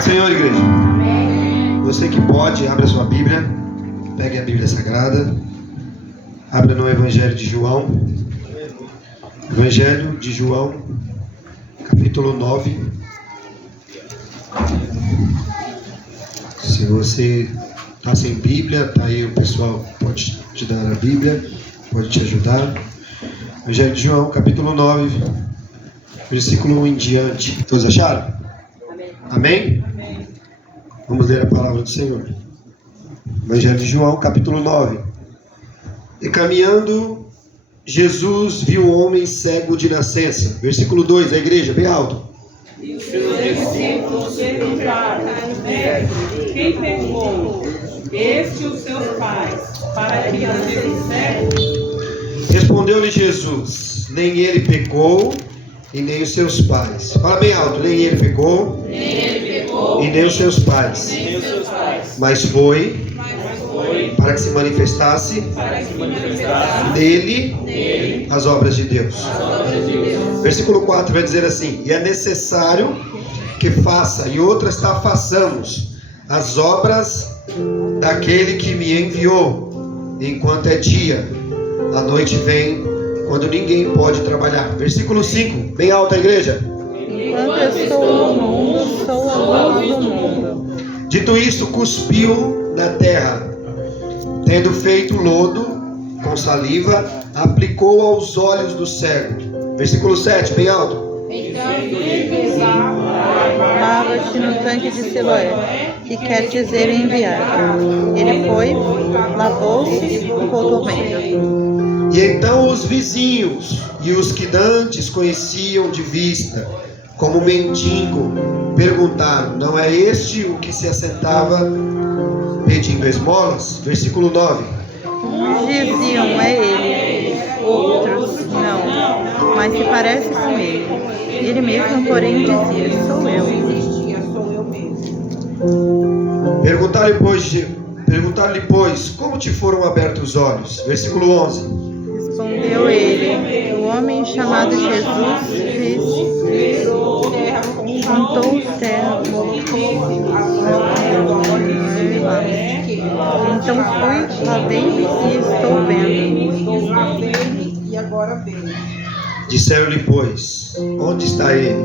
Paz do Senhor, igreja. Amém. Você que pode, abra sua Bíblia. Pegue a Bíblia Sagrada. Abra no Evangelho de João. Evangelho de João, capítulo 9. Se você está sem Bíblia, tá aí o pessoal pode te dar a Bíblia, pode te ajudar. Evangelho de João, capítulo 9, versículo 1 em diante. Todos acharam? Amém? Amém? Vamos ler a palavra do Senhor. Evangelho de João, capítulo 9. E caminhando, Jesus viu um homem cego de nascença. Versículo 2, a igreja, bem alto. E os seus discípulos perguntaram: Mestre, quem pecou? Este ou seus pais, para que nascesse cego? Respondeu-lhe Jesus: nem ele pecou, e nem os seus pais. Fala bem alto: nem ele pecou, e nem os seus pais. Mas foi para que se manifestasse nele as obras de Deus. Versículo 4 vai dizer assim: e é necessário que faça, e outras façamos, as obras daquele que me enviou, enquanto é dia. A noite vem, quando ninguém pode trabalhar. Versículo 5, bem alto a igreja. Enquanto eu estou no mundo, sou a luz do mundo. Dito isto, cuspiu na terra, tendo feito lodo com saliva, aplicou aos olhos do cego. Versículo 7, bem alto. Então ele Lava-te no tanque de Siloé, que quer dizer enviar. Ele foi, lavou-se e voltou vendo. E então os vizinhos e os que dantes conheciam de vista, como mendigo, perguntaram: não é este o que se assentava pedindo esmolas? Versículo 9. Uns diziam: é ele. Outros: não, mas se parece com ele. Ele mesmo, porém, dizia: sou eu. Perguntaram-lhe, pois, como te foram abertos os olhos? Versículo 11. Respondeu ele: o homem chamado Jesus juntou terra. Então fui, lavei-me e estou vendo. E agora veio. Disseram-lhe, pois, onde está ele?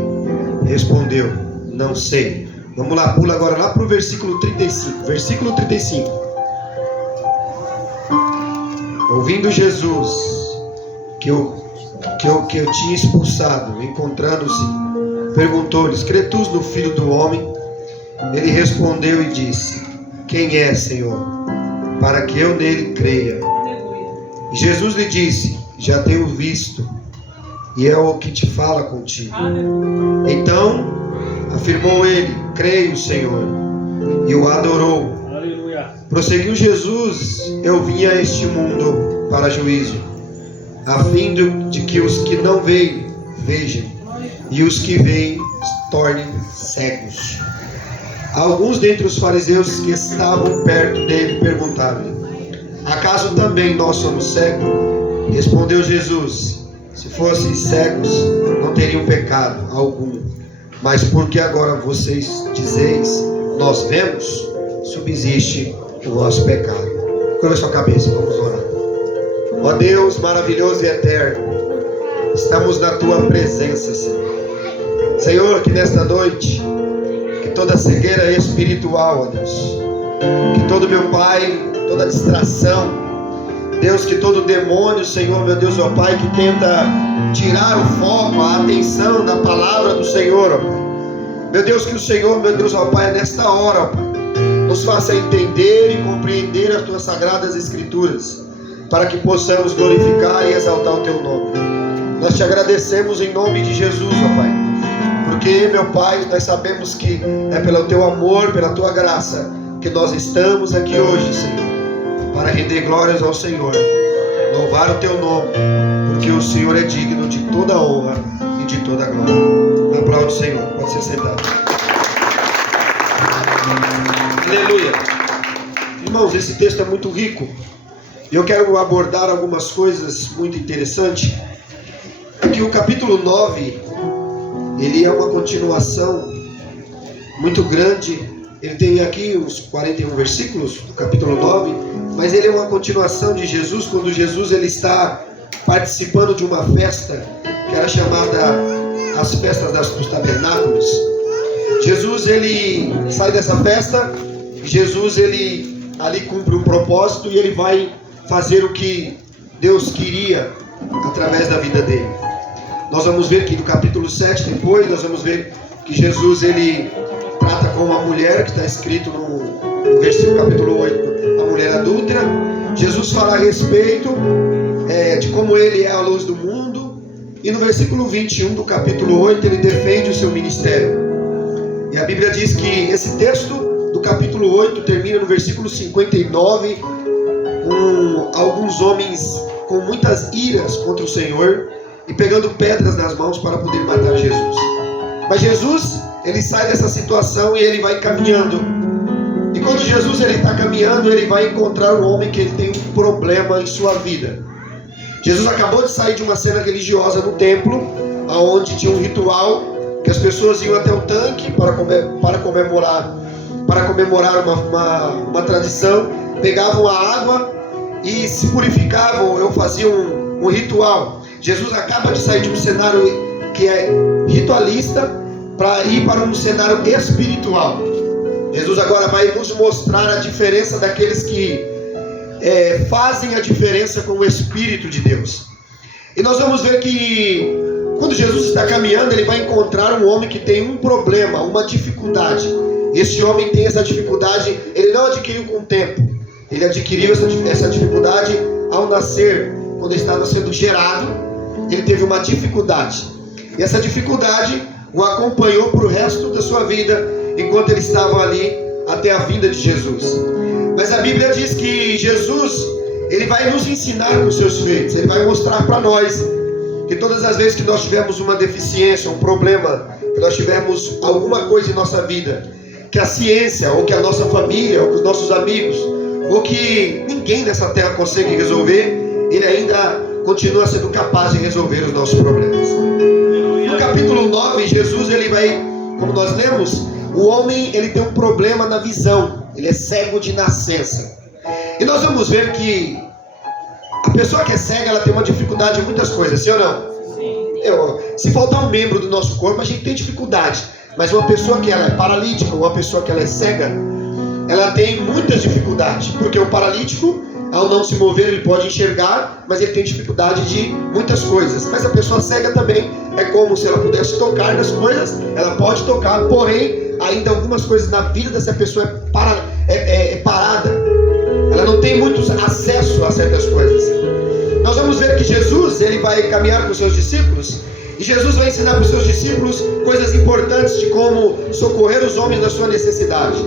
Respondeu: não sei. Vamos lá, pula agora lá para o versículo 35. Versículo 35. Ouvindo Jesus que eu tinha expulsado, encontrando-se, perguntou-lhes: crês tu no Filho do Homem? Ele respondeu e disse: quem é, Senhor, para que eu nele creia? E Jesus lhe disse: já tenho visto, e é o que te fala contigo. Então afirmou ele: creio, Senhor, e o adorou. Prosseguiu Jesus: eu vim a este mundo para juízo, a fim de que os que não veem vejam, e os que veem se tornem cegos. Alguns dentre os fariseus que estavam perto dele perguntaram-lhe: acaso também nós somos cegos? Respondeu Jesus: se fossem cegos, não teriam pecado algum. Mas porque agora vocês dizeis: nós vemos, subsiste o vosso pecado. Curva sua cabeça, vamos orar. Ó Deus maravilhoso e eterno, estamos na tua presença, Senhor. Senhor, que nesta noite, que toda cegueira espiritual, ó Deus, que todo, meu Pai, toda distração, Deus, que todo demônio, Senhor, meu Deus, ó Pai, que tenta tirar o foco, a atenção da palavra do Senhor, ó Pai. Meu Deus, que o Senhor, meu Deus, ó Pai, nesta hora, ó Pai, nos faça entender e compreender as tuas sagradas escrituras, para que possamos glorificar e exaltar o teu nome. Nós te agradecemos em nome de Jesus, ó Pai, porque, meu Pai, nós sabemos que é pelo teu amor, pela tua graça, que nós estamos aqui hoje, Senhor, para render glórias ao Senhor, louvar o teu nome, porque o Senhor é digno de toda honra e de toda glória. Aplaude o Senhor, pode ser sentado. Aleluia. Irmãos, esse texto é muito rico. Eu quero abordar algumas coisas muito interessantes. Porque o capítulo 9, ele é uma continuação muito grande. Ele tem aqui uns 41 versículos do capítulo 9, mas ele é uma continuação de Jesus, quando Jesus ele está participando de uma festa que era chamada as festas dos tabernáculos. Jesus ele sai dessa festa, Jesus ele ali cumpre um propósito e ele vai fazer o que Deus queria através da vida dele. Nós vamos ver que no capítulo 7 depois, nós vamos ver que Jesus ele trata com uma mulher, que está escrito no versículo capítulo 8, a mulher adúltera. Jesus fala a respeito de como ele é a luz do mundo, e no versículo 21 do capítulo 8 ele defende o seu ministério. E a Bíblia diz que esse texto do capítulo 8 termina no versículo 59, com alguns homens com muitas iras contra o Senhor e pegando pedras nas mãos para poder matar Jesus. Mas Jesus, ele sai dessa situação e ele vai caminhando. E quando Jesus ele está caminhando, ele vai encontrar um homem que ele tem um problema em sua vida. Jesus acabou de sair de uma cena religiosa no templo, onde tinha um ritual que as pessoas iam até o tanque para comemorar uma tradição, pegavam a água e se purificavam, ou faziam um ritual. Jesus acaba de sair de um cenário que é ritualista para ir para um cenário espiritual. Jesus agora vai nos mostrar a diferença daqueles que fazem a diferença com o Espírito de Deus. E nós vamos ver que quando Jesus está caminhando, ele vai encontrar um homem que tem um problema, uma dificuldade. Esse homem tem essa dificuldade, ele não adquiriu com o tempo. Ele adquiriu essa dificuldade ao nascer, quando estava sendo gerado. Ele teve uma dificuldade. E essa dificuldade o acompanhou para o resto da sua vida, enquanto ele estava ali até a vinda de Jesus. Mas a Bíblia diz que Jesus, ele vai nos ensinar com seus feitos. Ele vai mostrar para nós que todas as vezes que nós tivermos uma deficiência, um problema, que nós tivermos alguma coisa em nossa vida, que a ciência, ou que a nossa família, ou que os nossos amigos, ou que ninguém nessa terra consegue resolver, ele ainda continua sendo capaz de resolver os nossos problemas. No capítulo 9, Jesus ele vai, como nós lemos, o homem ele tem um problema na visão, ele é cego de nascença. E nós vamos ver que a pessoa que é cega, ela tem uma dificuldade em muitas coisas, sim ou não? Se faltar um membro do nosso corpo, a gente tem dificuldade. Mas uma pessoa que ela é paralítica, uma pessoa que ela é cega, ela tem muitas dificuldades. Porque o paralítico, ao não se mover, ele pode enxergar, mas ele tem dificuldade de muitas coisas. Mas a pessoa cega também é como se ela pudesse tocar nas coisas, ela pode tocar, porém, ainda algumas coisas na vida dessa pessoa é parada. Ela não tem muito acesso a certas coisas. Nós vamos ver que Jesus ele vai caminhar com os seus discípulos, e Jesus vai ensinar para os seus discípulos coisas importantes de como socorrer os homens na sua necessidade.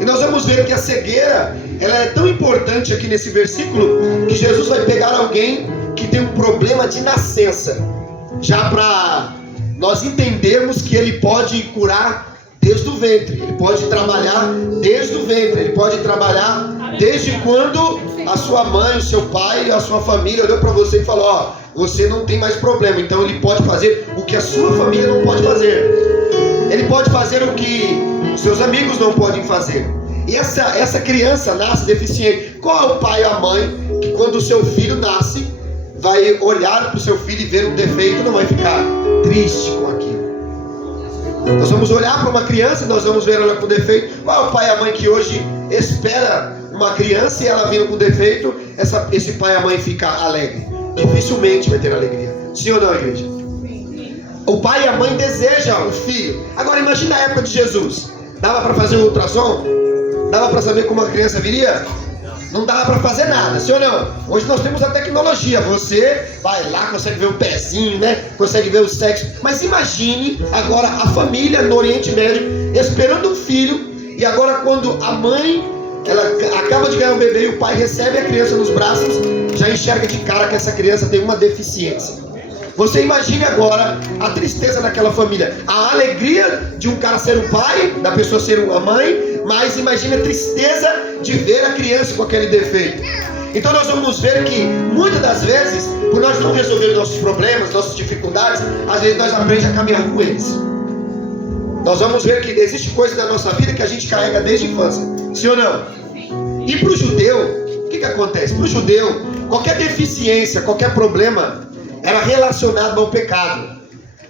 E nós vamos ver que a cegueira ela é tão importante aqui nesse versículo, que Jesus vai pegar alguém que tem um problema de nascença, já para nós entendermos que ele pode curar desde o ventre, ele pode trabalhar desde o ventre, ele pode trabalhar desde quando a sua mãe, o seu pai, a sua família olhou para você e falou: ó, você não tem mais problema. Então ele pode fazer o que a sua família não pode fazer, ele pode fazer o que os seus amigos não podem fazer. E essa criança nasce deficiente. Qual é o pai e a mãe que quando o seu filho nasce vai olhar para o seu filho e ver um defeito, não vai ficar triste com aquilo? Nós vamos olhar para uma criança e nós vamos ver ela com defeito. Qual é o pai e a mãe que hoje espera uma criança e ela vindo com defeito, esse pai e a mãe fica alegre? Dificilmente vai ter alegria. Sim ou não, igreja? O pai e a mãe desejam o filho. Agora imagina a época de Jesus. Dava para fazer um ultrassom? Dava para saber como a criança viria? Não dava para fazer nada, sim ou não? Hoje nós temos a tecnologia. Você vai lá, consegue ver o pezinho, né? Consegue ver o sexo. Mas imagine agora a família no Oriente Médio esperando um filho. E agora quando a mãe, ela acaba de ganhar um bebê e o pai recebe a criança nos braços, já enxerga de cara que essa criança tem uma deficiência. Você imagine agora a tristeza daquela família, a alegria de um cara ser um pai, da pessoa ser uma mãe, mas imagine a tristeza de ver a criança com aquele defeito. Então nós vamos ver que muitas das vezes, por nós não resolver nossos problemas, nossas dificuldades, às vezes nós aprendemos a caminhar com eles. Nós vamos ver que existe coisa na nossa vida que a gente carrega desde a infância. Sim ou não? E para o judeu, o que acontece? Para o judeu, qualquer deficiência, qualquer problema era relacionado ao pecado.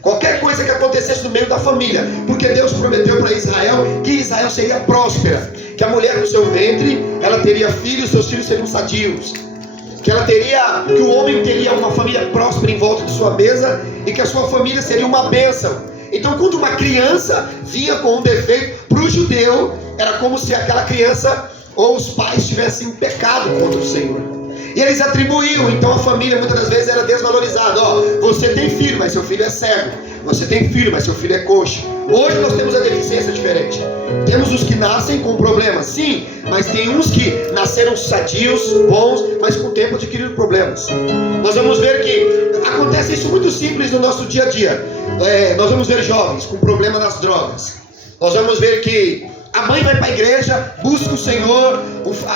Qualquer coisa que acontecesse no meio da família, porque Deus prometeu para Israel que Israel seria próspera, que a mulher no seu ventre, ela teria filhos, seus filhos seriam sadios, que o homem teria uma família próspera em volta de sua mesa e que a sua família seria uma bênção. Então, quando uma criança vinha com um defeito, para o judeu era como se aquela criança ou os pais tivessem pecado contra o Senhor. E eles atribuíam, então a família muitas das vezes era desvalorizada. Você tem filho, mas seu filho é cego. Você tem filho, mas seu filho é coxo. Hoje nós temos a deficiência diferente. Temos os que nascem com problemas, sim, mas tem uns que nasceram sadios, bons, mas com o tempo adquiriram problemas. Nós vamos ver que acontece isso muito simples no nosso dia a dia. Nós vamos ver jovens com problema nas drogas. Nós vamos ver que a mãe vai para a igreja, busca o Senhor,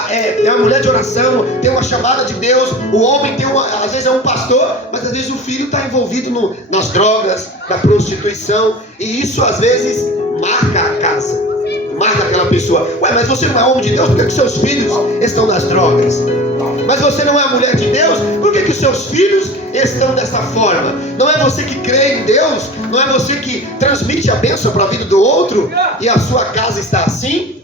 é uma mulher de oração, tem uma chamada de Deus. O homem às vezes é um pastor, mas às vezes o filho está envolvido nas drogas, na prostituição. E isso às vezes marca a casa, marca aquela pessoa. Mas você não é homem de Deus, por que seus filhos estão nas drogas? Mas você não é a mulher de Deus, por que os seus filhos estão dessa forma? Não é você que crê em Deus? Não é você que transmite a bênção para a vida do outro? E a sua casa está assim?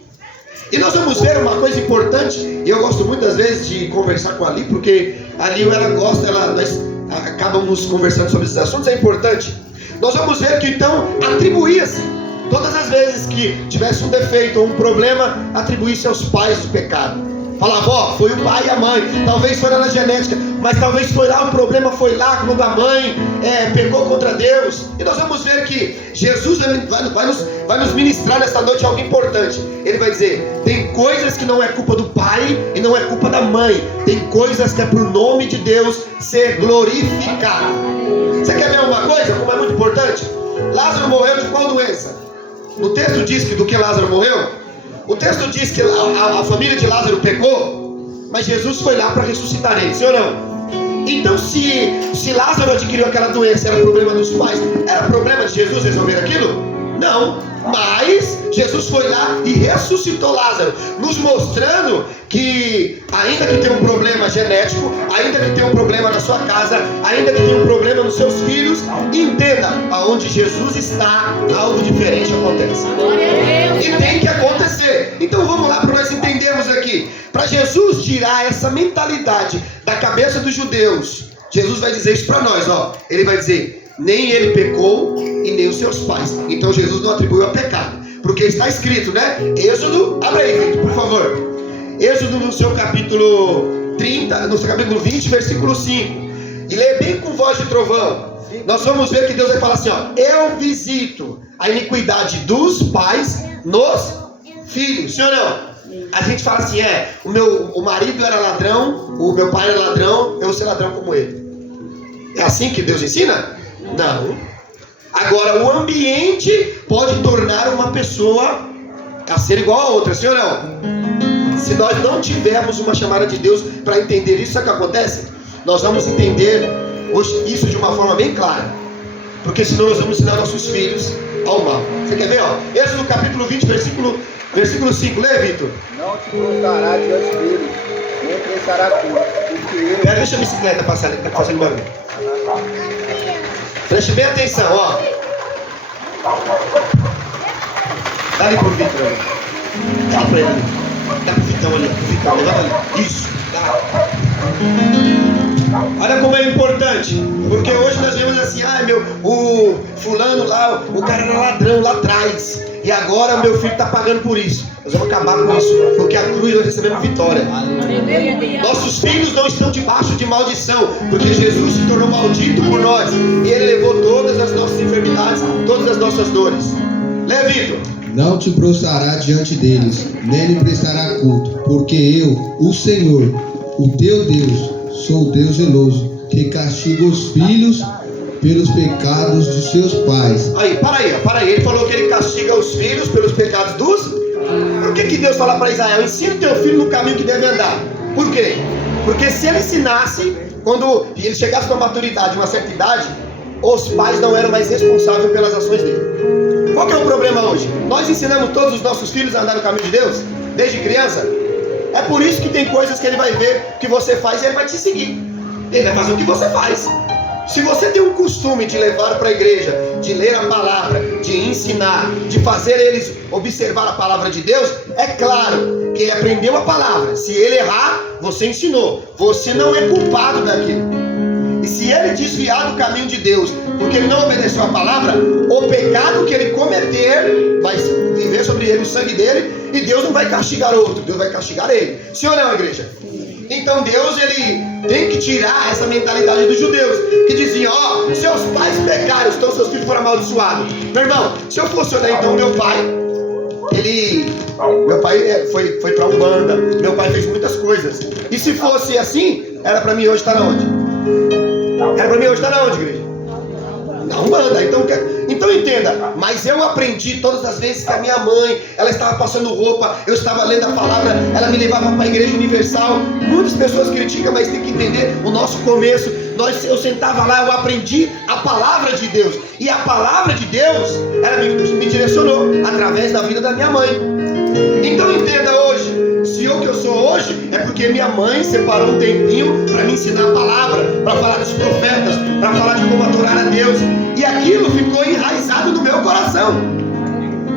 E nós vamos ver uma coisa importante. E eu gosto muitas vezes de conversar com a Ali, porque a Ali ela gosta, nós acabamos conversando sobre esses assuntos. É importante. Nós vamos ver que então atribuía-se, todas as vezes que tivesse um defeito ou um problema, atribuísse aos pais do pecado. Falava, foi o pai e a mãe, talvez foi lá na genética, mas talvez foi lá, o problema foi lá quando a mãe pecou contra Deus. E nós vamos ver que Jesus vai nos ministrar nesta noite algo importante. Ele vai dizer, tem coisas que não é culpa do pai e não é culpa da mãe, tem coisas que é para o nome de Deus ser glorificado. Você quer ver uma coisa, como é muito importante? Lázaro morreu de qual doença? O texto diz que do que Lázaro morreu? O texto diz que a família de Lázaro pecou, mas Jesus foi lá para ressuscitar ele, sim ou não? Então se Lázaro adquiriu aquela doença, era problema dos pais, era problema de Jesus resolver aquilo? Não, mas Jesus foi lá e ressuscitou Lázaro, nos mostrando que ainda que tenha um problema genético, ainda que tenha um problema na sua casa, ainda que tenha um problema nos seus filhos, entenda, aonde Jesus está, algo diferente acontece. E tem que acontecer. Então vamos lá para nós entendermos aqui. Para Jesus tirar essa mentalidade da cabeça dos judeus, Jesus vai dizer isso para nós, Ele vai dizer, nem ele pecou e nem os seus pais. Então Jesus não atribuiu a pecado, porque está escrito, né? Êxodo, abre aí, Vitor, por favor. Êxodo no seu capítulo 30, no seu capítulo 20, versículo 5. E lê bem com voz de trovão. Nós vamos ver que Deus vai falar assim, eu visito a iniquidade dos pais nos filhos, sim ou não? A gente fala assim, o marido era ladrão, o meu pai era ladrão, eu vou ser ladrão como ele. É assim que Deus ensina? Não. Agora, o ambiente pode tornar uma pessoa a ser igual a outra, sim ou não? Se nós não tivermos uma chamada de Deus para entender isso, sabe o que acontece? Nós vamos entender isso de uma forma bem clara, porque senão nós vamos ensinar nossos filhos ao mal. Você quer ver? Êxodo capítulo 20, versículo 5. Lê, Vitor. Não te brotará diante dele, nem prestará culto, porque ele... Pera, deixa a bicicleta passar, ele está fazendo barulho. Preste bem atenção, Dá ali pro Vitor ali. Dá pra ele ali. Dá pro Vitão ali. Levanta ali. Isso. Dá. Olha como é importante. Porque hoje nós vemos assim, o fulano lá, o cara era ladrão lá atrás. E agora meu filho está pagando por isso. Nós vamos acabar com isso, porque a cruz nós recebemos vitória. Nossos filhos não estão debaixo de maldição, porque Jesus se tornou maldito por nós. E Ele levou todas as nossas enfermidades, todas as nossas dores. Lê, Vitor. Não te prostrará diante deles, nem lhe prestará culto, porque eu, o Senhor, o teu Deus, sou o Deus zeloso, que castiga os filhos pelos pecados de seus pais. Para aí. Ele falou que ele castiga os filhos pelos pecados dos... Por que Deus fala para Israel, ensina o teu filho no caminho que deve andar? Por quê? Porque se ele ensinasse, quando ele chegasse com a maturidade, uma certa idade, os pais não eram mais responsáveis pelas ações dele. Qual que é o problema hoje? Nós ensinamos todos os nossos filhos a andar no caminho de Deus, desde criança. É por isso que tem coisas que ele vai ver que você faz e ele vai te seguir. Ele vai fazer o que você faz. Se você tem um costume de levar para a igreja, de ler a palavra, de ensinar, de fazer eles observar a palavra de Deus, é claro que ele aprendeu a palavra. Se ele errar, você ensinou. Você não é culpado daquilo. E se ele desviar do caminho de Deus, porque ele não obedeceu a palavra, o pecado que ele cometer vai viver sobre ele o sangue dele, e Deus não vai castigar outro, Deus vai castigar ele. Sim ou não, igreja? Então Deus, ele tem que tirar essa mentalidade dos judeus, que diziam, ó, seus pais pecaram, então seus filhos foram amaldiçoados. Meu irmão, se eu fosse olhar então meu pai foi pra Umbanda, meu pai fez muitas coisas. E se fosse assim, era pra mim hoje estar onde? Era pra mim hoje estar onde, igreja? Na Umbanda. Então entenda, mas eu aprendi todas as vezes que a minha mãe, ela estava passando roupa, eu estava lendo a palavra, ela me levava para a Igreja Universal. Muitas pessoas criticam, mas tem que entender o nosso começo. Eu sentava lá, eu aprendi a palavra de Deus. E a palavra de Deus, ela me direcionou através da vida da minha mãe. Então entenda hoje, se o que eu sou hoje é porque minha mãe separou um tempinho para me ensinar a palavra, para falar dos profetas, para falar de como adorar a Deus, e aquilo ficou enraizado no meu coração.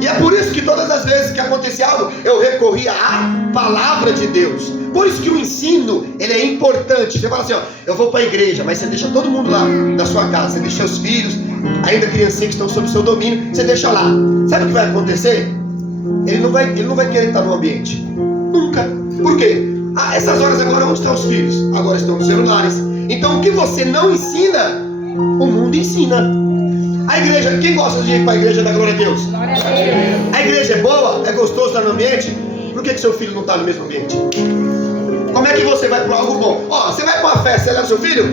E é por isso que todas as vezes que acontecia algo, eu recorria à palavra de Deus. Por isso que o ensino, ele é importante. Você fala assim, ó, eu vou para a igreja, mas você deixa todo mundo lá na sua casa, você deixa os filhos, ainda criancinhas que estão sob o seu domínio, você deixa lá. Sabe o que vai acontecer? Ele não vai querer estar no ambiente. Nunca. Por quê? Essas horas agora, onde estão os filhos? Agora estão nos celulares. Então o que você não ensina, o mundo ensina. A igreja, quem gosta de ir para a igreja da glória a Deus? Glória a Deus. A igreja é boa? É gostoso estar no ambiente? Por que seu filho não está no mesmo ambiente? Como é que você vai para algo bom? Ó, você vai para uma festa, você leva seu filho?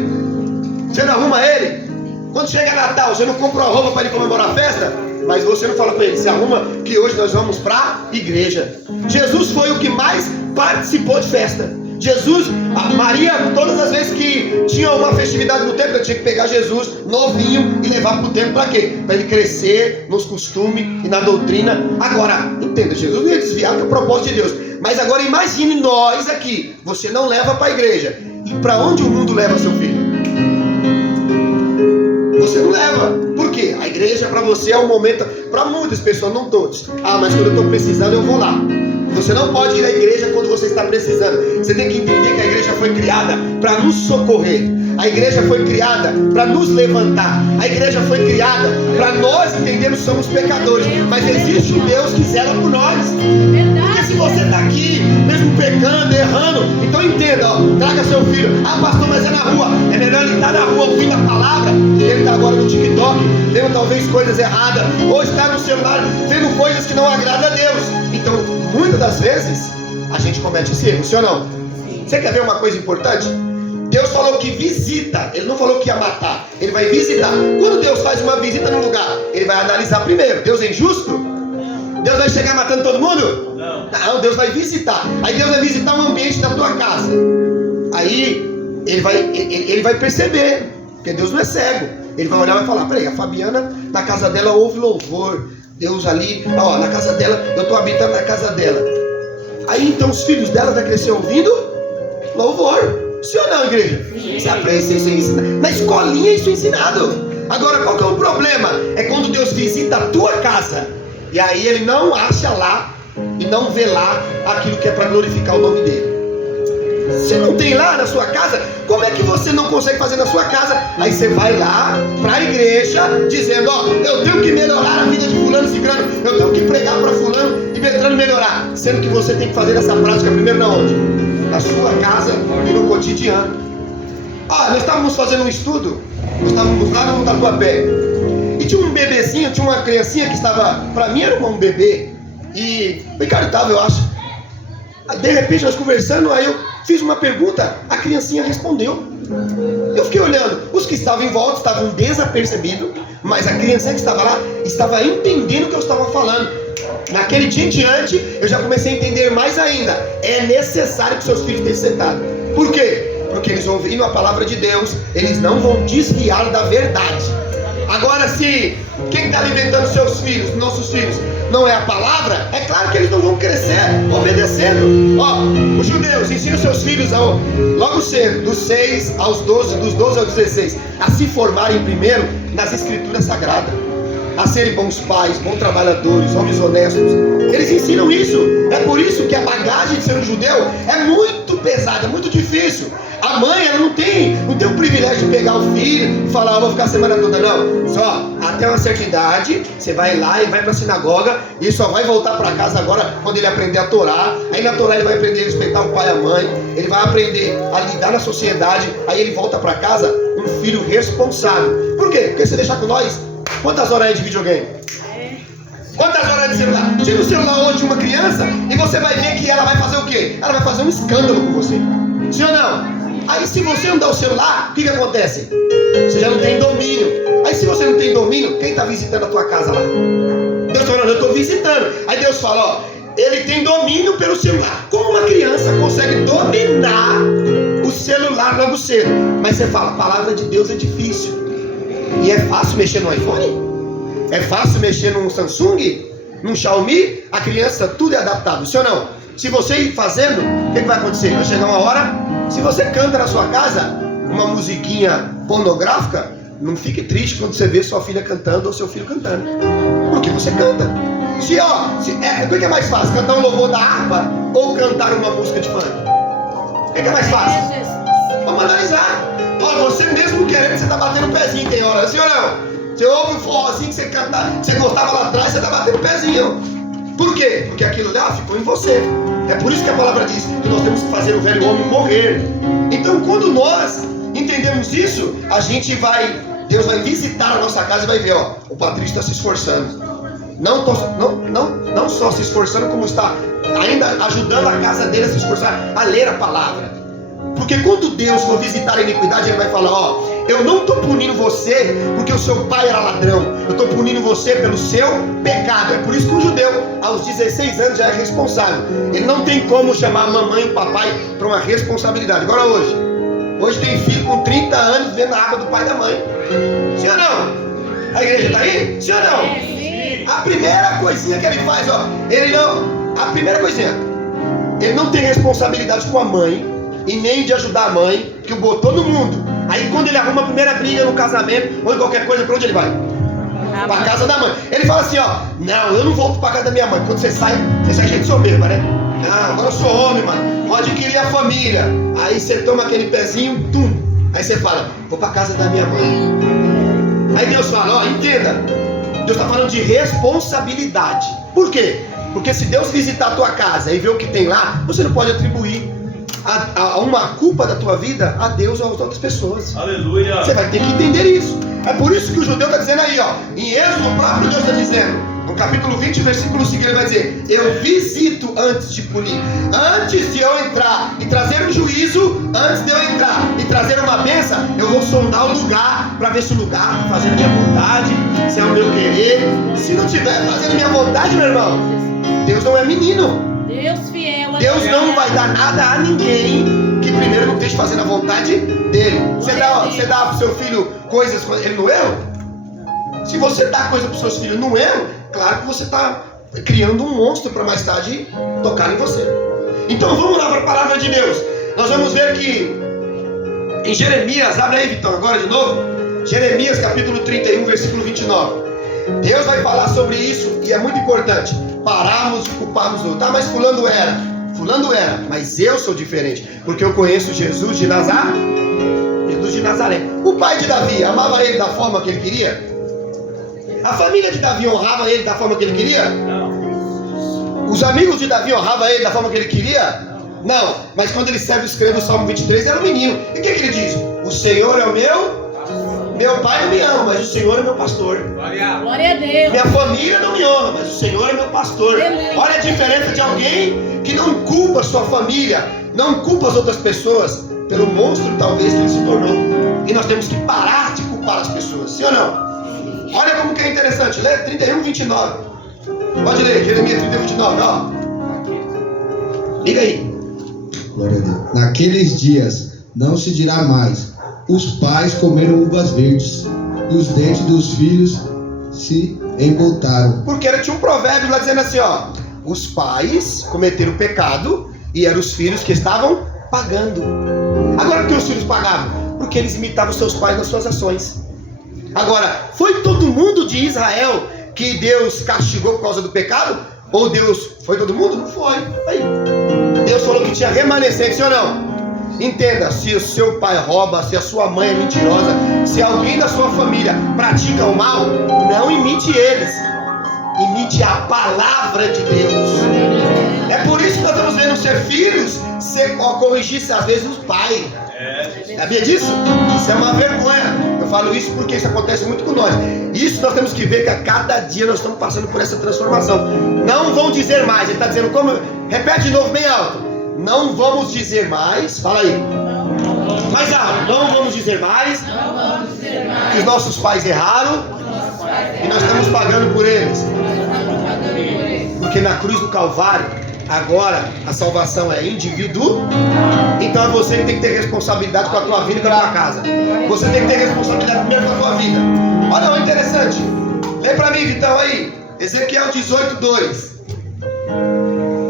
Você não arruma ele? Quando chega Natal, você não compra uma roupa para ele comemorar a festa? Mas você não fala para ele, se arruma que hoje nós vamos para a igreja. Jesus foi o que mais participou de festa. Jesus, a Maria, todas as vezes que tinha uma festividade no templo, eu tinha que pegar Jesus novinho e levar para o templo para quê? Para ele crescer nos costumes e na doutrina. Agora, entenda, Jesus não ia desviar, que é o propósito de Deus. Mas agora imagine nós aqui, você não leva para a igreja. E para onde o mundo leva seu filho? Você não leva. Por quê? A igreja para você é um momento, para muitas pessoas, não todos. Ah, mas quando eu estou precisando eu vou lá. Você não pode ir à igreja quando você está precisando. Você tem que entender que a igreja foi criada para nos socorrer. A igreja foi criada para nos levantar. A igreja foi criada para nós entendermos que somos pecadores. Mas existe um Deus que zela por nós. Porque se você está aqui, mesmo pecando, errando, então entenda, ó, traga seu filho. Ah, pastor, mas é na rua. É melhor ele estar na rua ouvindo a palavra. Ele está agora no TikTok, vendo talvez coisas erradas. Ou está no celular, vendo coisas que não agradam a Deus. Então, muitas das vezes, a gente comete esse erro, sim ou não? Você quer ver uma coisa importante? Deus falou que visita, Ele não falou que ia matar, Ele vai visitar. Quando Deus faz uma visita num lugar, Ele vai analisar primeiro. Deus é injusto? Deus vai chegar matando todo mundo? Não, Deus vai visitar. Aí Deus vai visitar um ambiente da tua casa. Aí Ele vai perceber, porque Deus não é cego. Ele vai olhar e vai falar, peraí, a Fabiana, na casa dela ouve louvor. Deus ali, ó, na casa dela, eu estou habitando na casa dela. Aí então os filhos dela vão crescer ouvindo louvor. Sim ou não, igreja? Você aprende, isso é ensinado. Na escolinha isso é ensinado. Agora, qual que é o problema? É quando Deus visita a tua casa e aí Ele não acha lá e não vê lá aquilo que é para glorificar o nome dEle. Se não tem lá na sua casa, como é que você não consegue fazer na sua casa? Aí você vai lá para a igreja dizendo, ó, eu tenho que melhorar a vida de fulano e ciclano, eu tenho que pregar para fulano e Beltrano melhorar. Sendo que você tem que fazer essa prática primeiro na onde? Na sua casa e no cotidiano. Nós estávamos fazendo um estudo, nós estávamos lá no Tatuapé, e tinha um bebezinho, tinha uma criancinha que estava, para mim era um bebê, e o Ricardo estava, eu acho. De repente nós conversando, aí eu fiz uma pergunta, a criancinha respondeu. Eu fiquei olhando, os que estavam em volta estavam desapercebidos, mas a criancinha que estava lá estava entendendo o que eu estava falando. Naquele dia em diante, eu já comecei a entender mais ainda. É necessário que seus filhos estejam sentados. Por quê? Porque eles ouvindo a palavra de Deus, eles não vão desviar da verdade. Agora, se quem está alimentando seus filhos, nossos filhos, não é a palavra, é claro que eles não vão crescer obedecendo. Ó, os judeus ensinam seus filhos logo cedo, dos 6 aos 12, dos 12 aos 16, a se formarem primeiro nas escrituras sagradas, a serem bons pais, bons trabalhadores, homens honestos. Eles ensinam isso. É por isso que a bagagem de ser um judeu é muito pesada, é muito difícil. A mãe, ela não tem o privilégio de pegar o filho e falar, vou ficar a semana toda, não. Só até uma certa idade, você vai lá e vai para a sinagoga e só vai voltar para casa agora quando ele aprender a Torá. Aí na Torá ele vai aprender a respeitar o pai e a mãe, ele vai aprender a lidar na sociedade. Aí ele volta para casa um filho responsável. Por quê? Porque você deixar com nós, quantas horas é de videogame? Quantas horas é de celular? Tira o celular hoje de uma criança e você vai ver que ela vai fazer o quê? Ela vai fazer um escândalo com você. Sim ou não? Aí se você não dá o celular, o que acontece? Você já não tem domínio. Aí se você não tem domínio, quem está visitando a tua casa lá? Deus está falando, eu estou visitando. Aí Deus fala, ó, ele tem domínio pelo celular. Como uma criança consegue dominar o celular logo cedo? Mas você fala, a palavra de Deus é difícil. E é fácil mexer no iPhone? É fácil mexer num Samsung? Num Xiaomi? A criança, tudo é adaptável, sim ou não? Se você ir fazendo, o que vai acontecer? Vai chegar uma hora, se você canta na sua casa uma musiquinha pornográfica, não fique triste quando você vê sua filha cantando ou seu filho cantando, porque você canta. O que é mais fácil? Cantar um louvor da harpa ou cantar uma música de funk? O que é mais fácil? Vamos analisar. Olha, você mesmo querendo, você está batendo o pezinho, tem hora, sim ou não? Você ouve um forrozinho que você canta, você gostava lá atrás, você está batendo o pezinho. Por quê? Porque aquilo lá ficou em você. É por isso que a palavra diz que nós temos que fazer o velho homem morrer. Então, quando nós entendemos isso, Deus vai visitar a nossa casa e vai ver, ó, o Patrício está se esforçando. Não só se esforçando, como está ainda ajudando a casa dele a se esforçar a ler a palavra. Porque quando Deus for visitar a iniquidade, Ele vai falar, ó, eu não estou punindo você porque o seu pai era ladrão, eu estou punindo você pelo seu pecado. É por isso que o judeu, aos 16 anos, já é responsável. Ele não tem como chamar a mamãe e o papai para uma responsabilidade. Agora hoje tem filho com 30 anos vendo a água do pai e da mãe. Sim ou não? A igreja está aí? Sim ou não? Sim. A primeira coisinha que ele faz, ó, ele não tem responsabilidade com a mãe e nem de ajudar a mãe, que o botou no mundo. Aí quando ele arruma a primeira briga no casamento ou em qualquer coisa, para onde ele vai? Para a casa da mãe. Ele fala assim, ó, não, eu não volto para casa da minha mãe. Quando você sai gente soberba, né? Ah, agora eu sou homem, mano, vou adquirir a família. Aí você toma aquele pezinho, tum. Aí você fala, vou para casa da minha mãe. Aí Deus fala, ó, entenda, Deus está falando de responsabilidade. Por quê? Porque se Deus visitar a tua casa e ver o que tem lá, você não pode atribuir uma culpa da tua vida a Deus ou às outras pessoas. Aleluia. Você vai ter que entender isso. É por isso que o judeu está dizendo aí, ó, em Êxodo, o próprio Deus está dizendo, no capítulo 20, versículo 5, ele vai dizer, eu visito antes de punir. Antes de eu entrar e trazer um juízo, antes de eu entrar e trazer uma bênção, eu vou sondar o lugar para ver se o lugar está fazendo minha vontade, se é o meu querer. Se não estiver fazendo minha vontade, meu irmão, Deus não é menino. Deus fiel. Deus não vai dar nada a ninguém que primeiro não esteja fazendo a vontade dele. Você dá pro seu filho coisas quando ele não erra? Se você dá coisa para os seus filhos não erram, claro que você está criando um monstro para mais tarde tocar em você. Então vamos lá para a palavra de Deus. Nós vamos ver que em Jeremias, abre aí, Vitão, agora de novo. Jeremias capítulo 31, versículo 29. Deus vai falar sobre isso e é muito importante. Pararmos de culparmos o outro. Tá, mas fulano era, mas eu sou diferente, porque eu conheço Jesus de Nazaré. O pai de Davi amava ele da forma que ele queria? A família de Davi honrava ele da forma que ele queria? Não. Os amigos de Davi honravam ele da forma que ele queria? Não. Mas quando ele escreve o Salmo 23, era um menino. E o que ele diz? O Senhor é o meu pai não me ama, mas o Senhor é meu pastor. Glória a Deus. Minha família não me ama, mas o Senhor é meu pastor. Olha a diferença de alguém que não culpa a sua família, não culpa as outras pessoas pelo monstro talvez que ele se tornou. E nós temos que parar de culpar as pessoas, sim ou não? Olha como que é interessante, lê 31, 29. Pode ler, Jeremias 31, 29, ó. Liga aí. Glória a Deus. Naqueles dias não se dirá mais, os pais comeram uvas verdes, e os dentes dos filhos se embotaram. Porque tinha um provérbio lá dizendo assim, ó, os pais cometeram pecado e eram os filhos que estavam pagando. Agora, por que os filhos pagavam? Porque eles imitavam seus pais nas suas ações. Agora, foi todo mundo de Israel que Deus castigou por causa do pecado? Ou Deus, foi todo mundo? Não foi. Aí, Deus falou que tinha remanescente, sim ou não? Entenda, se o seu pai rouba, se a sua mãe é mentirosa, se alguém da sua família pratica o mal, não imite eles. Imite a palavra de Deus. É por isso que nós estamos vendo ser filhos corrigir às vezes os pais. Sabia disso? Isso é uma vergonha. Eu falo isso porque isso acontece muito com nós. Isso nós temos que ver que a cada dia nós estamos passando por essa transformação. Não vão dizer mais. Ele está dizendo como? Repete de novo bem alto. Não vamos dizer mais. Fala aí. Mais alto. Não vamos dizer mais que os nossos pais erraram e nós estamos pagando por eles. Porque na cruz do Calvário, agora a salvação é indivíduo. Então é você que tem que ter responsabilidade com a tua vida e com a tua casa. Você tem que ter responsabilidade primeiro com a tua vida. Olha o interessante. Lê pra mim, Vitão, aí. Ezequiel 18:2.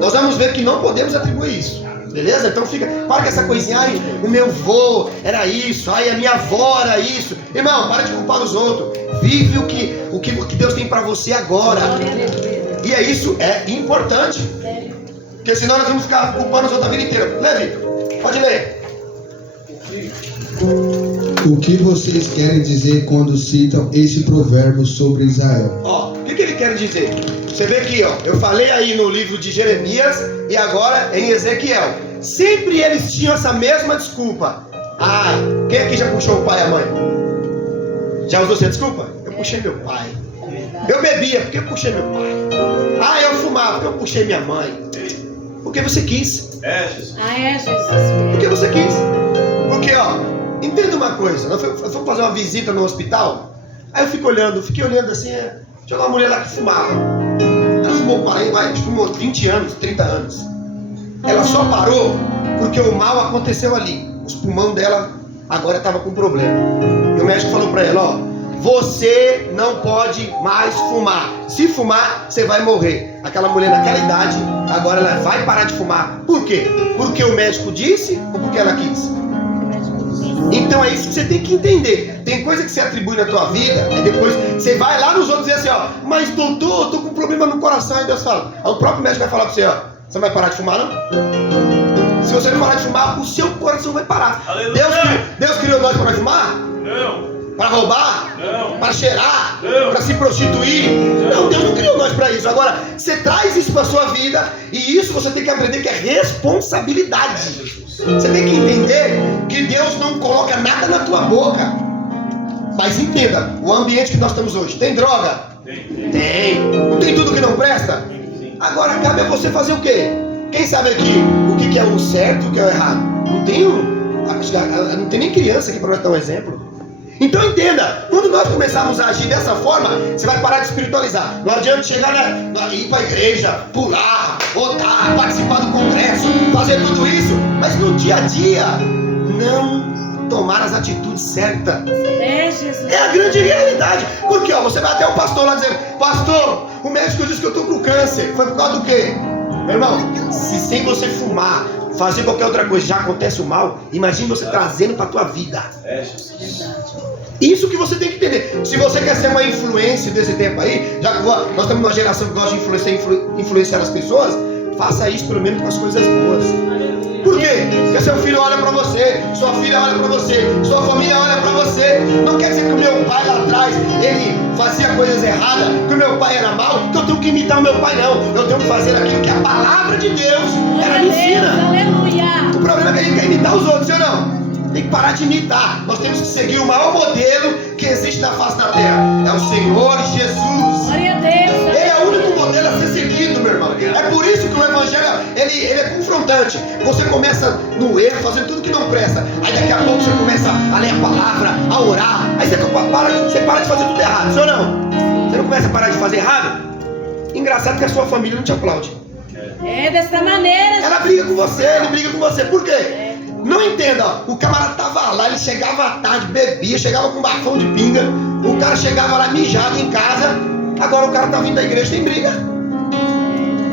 Nós vamos ver que não podemos atribuir isso. Beleza? Então para com essa coisinha. Ai, o meu vô era isso. Ai, a minha avó era isso. Irmão, para de culpar os outros. Vive o que Deus tem pra você agora. E é isso, é importante. Porque senão nós vamos ficar culpando os outros a vida inteira. Lê, Vitor. Pode ler. O que vocês querem dizer quando citam esse provérbio sobre Israel? Ó, o que ele quer dizer? Você vê aqui, ó. Eu falei aí no livro de Jeremias e agora em Ezequiel. Sempre eles tinham essa mesma desculpa. Ah, quem aqui já puxou o pai e a mãe? Já usou essa desculpa? Eu puxei meu pai. Eu bebia porque eu puxei meu pai. Ah, eu fumava porque eu puxei minha mãe. Porque você quis. Jesus. Porque você quis. Porque, ó, entenda uma coisa. Nós fomos fazer uma visita no hospital. Aí eu fiquei olhando assim. Tinha uma mulher lá que fumava. Ela fumou 20 anos, 30 anos. Ela só parou porque o mal aconteceu ali. Os pulmões dela agora estavam com problema. E o médico falou pra ela, ó, você não pode mais fumar. Se fumar, você vai morrer. Aquela mulher naquela idade, agora ela vai parar de fumar. Por quê? Porque o médico disse ou porque ela quis? Então é isso que você tem que entender. Tem coisa que você atribui na tua vida e depois você vai lá nos outros e diz assim, ó, mas doutor, eu tô com um problema no coração. E Deus fala, aí o próprio médico vai falar pra você, ó, você não vai parar de fumar, não? Se você não parar de fumar, o seu coração vai parar. Deus criou nós para fumar? Não. Para roubar? Não. Para cheirar? Não. Para se prostituir? Não, Deus não criou nós para isso. Agora, você traz isso para a sua vida e isso você tem que aprender que é responsabilidade. Você tem que entender que Deus não coloca nada na tua boca. Mas entenda, o ambiente que nós estamos hoje, tem droga? Tem. Não tem tudo que não presta? Agora cabe a você fazer o quê? Quem sabe aqui o que é o certo e o que é o errado? Não tem nem criança aqui para dar um exemplo. Então entenda, quando nós começarmos a agir dessa forma, você vai parar de espiritualizar. Não adianta chegar ir para a igreja, pular, votar, participar do congresso, fazer tudo isso, mas no dia a dia não tomar as atitudes certas. É a grande realidade. Porque ó, você vai até o pastor lá dizendo, pastor, o médico disse que eu tô com câncer. Foi por causa do quê? Meu irmão, se sem você fumar, fazer qualquer outra coisa já acontece o mal, imagine você trazendo para a tua vida. Isso que você tem que entender. Se você quer ser uma influência desse tempo aí, já que nós estamos numa geração que gosta de influenciar as pessoas, faça isso pelo menos com as coisas boas. Por quê? Porque seu filho olha para você, sua filha olha para você, sua família olha para você. Não quer dizer que o meu pai lá atrás, ele fazia coisas erradas, que o meu pai era mau, que eu tenho que imitar o meu pai, não. Eu tenho que fazer aquilo que a palavra de Deus, ela me ensina. O problema é que a gente quer imitar os outros, ou não? Tem que parar de imitar. Nós temos que seguir o maior modelo que existe na face da terra. É o Senhor Jesus. Glória a Deus. Ele é o único modelo a ser seguido, meu irmão. É por isso que o evangelho, ele é confrontante. Você começa no erro, fazendo tudo que não presta. Aí daqui a pouco você começa a ler a palavra, a orar. Aí você para de fazer tudo errado, sim ou não? Você não começa a parar de fazer errado? Engraçado que a sua família não te aplaude. É dessa maneira. Ela briga com você, ele briga com você. Por quê? Não entenda, ó, o camarada tava lá, ele chegava à tarde, bebia, chegava com um bafão de pinga, O cara chegava lá mijado em casa, agora o cara tá vindo da igreja e tem briga.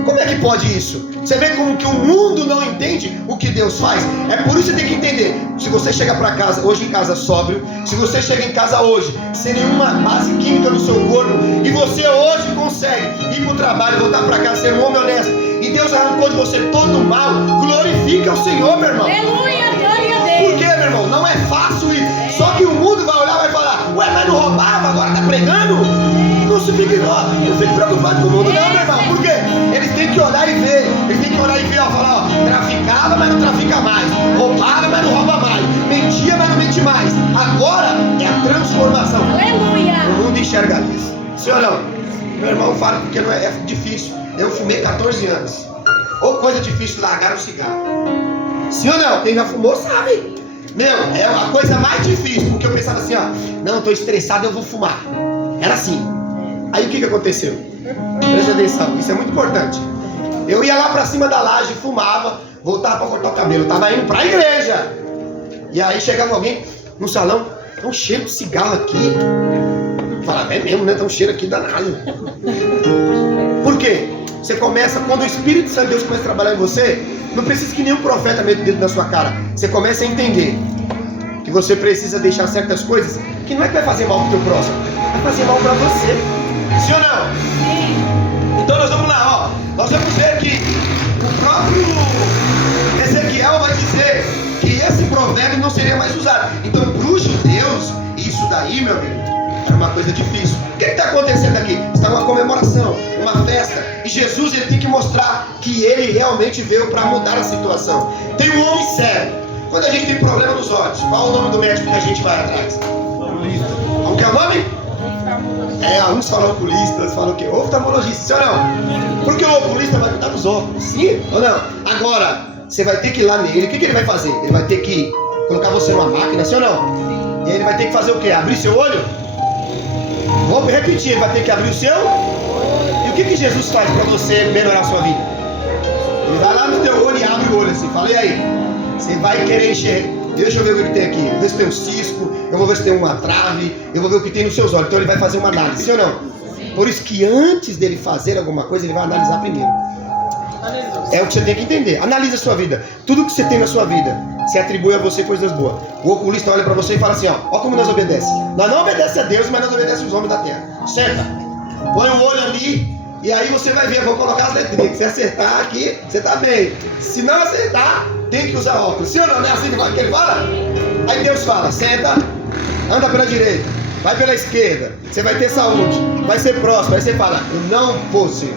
Como é que pode isso? Você vê como que o mundo não entende o que Deus faz. É por isso que você tem que entender. Se você chega para casa, hoje em casa sóbrio, se você chega em casa hoje sem nenhuma base química no seu corpo, e você hoje consegue ir para o trabalho, voltar para casa, ser um homem honesto, e Deus arrancou de você todo o mal, glorifica o Senhor, meu irmão. Aleluia, glória a Deus. Por quê, meu irmão? Não é fácil ir. Só que o mundo vai olhar e vai falar: ué, mas não roubava, agora tá pregando? Não fique preocupado com o mundo, não, meu irmão. Por quê? Eles têm que olhar e ver. Eles têm que olhar e ver, ó, falar: ó, traficava, mas não trafica mais. Roubava, mas não rouba mais. Mentia, mas não mente mais. Agora é a transformação. Aleluia. O mundo enxerga isso. Sim ou não? Meu irmão fala porque não é difícil. Eu fumei 14 anos. Ou coisa difícil largar o cigarro. Sim ou não? Quem já fumou sabe. Meu, é a coisa mais difícil. Porque eu pensava assim, ó: não, eu tô estressado, eu vou fumar. Era assim. Aí o que aconteceu? Presta atenção, isso é muito importante. Eu ia lá pra cima da laje, fumava, voltava pra cortar o cabelo. Eu tava indo pra igreja. E aí chegava alguém no salão: tem um cheiro de cigarro aqui. Eu falava: é mesmo, né? Tem um cheiro aqui danado. Por quê? Você começa, quando o Espírito Santo de Deus começa a trabalhar em você, não precisa que nenhum profeta meta o dedo na sua cara. Você começa a entender que você precisa deixar certas coisas que não é que vai fazer mal pro teu próximo, vai fazer mal pra você. Sim ou não? Sim. Então nós vamos lá, ó. Nós vamos ver que o próprio Ezequiel vai dizer que esse provérbio não seria mais usado. Então, para os judeus, isso daí, meu amigo, era uma coisa difícil. O que está acontecendo aqui? Está uma comemoração, uma festa. E Jesus, ele tem que mostrar que ele realmente veio para mudar a situação. Tem um homem sério. Quando a gente tem problema nos olhos, qual é o nome do médico que a gente vai atrás? Qual que é o nome? Uns falam oculista, outros falam o quê? Oftalmologista, sim ou não? Porque o oculista vai cuidar dos óculos, sim ou não? Agora, você vai ter que ir lá nele, o que ele vai fazer? Ele vai ter que colocar você numa máquina, sim ou não? E aí ele vai ter que fazer o quê? Abrir seu olho? Vou repetir, ele vai ter que abrir o seu? E o que Jesus faz para você melhorar a sua vida? Ele vai lá no teu olho e abre o olho assim, fala: e aí? Você vai querer enxergar? Deixa eu ver o que tem aqui. Eu vou ver se tem um cisco, eu vou ver se tem uma trave, eu vou ver o que tem nos seus olhos. Então ele vai fazer uma análise, sim ou não? Por isso que antes dele fazer alguma coisa, ele vai analisar primeiro. É o que você tem que entender. Analisa a sua vida. Tudo que você tem na sua vida se atribui a você coisas boas. O oculista olha para você e fala assim: ó como nós obedecemos. Nós não obedecemos a Deus, mas nós obedecemos os homens da terra. Senta, põe o olho ali, e aí você vai ver. Vou colocar as letrinhas. Se acertar aqui, você tá bem. Se não acertar, tem que usar óculos. Sim ou não? Não é assim que ele fala? Aí Deus fala: senta, anda pela direita, vai pela esquerda, você vai ter saúde, vai ser próximo. Aí você fala: eu não vou ser.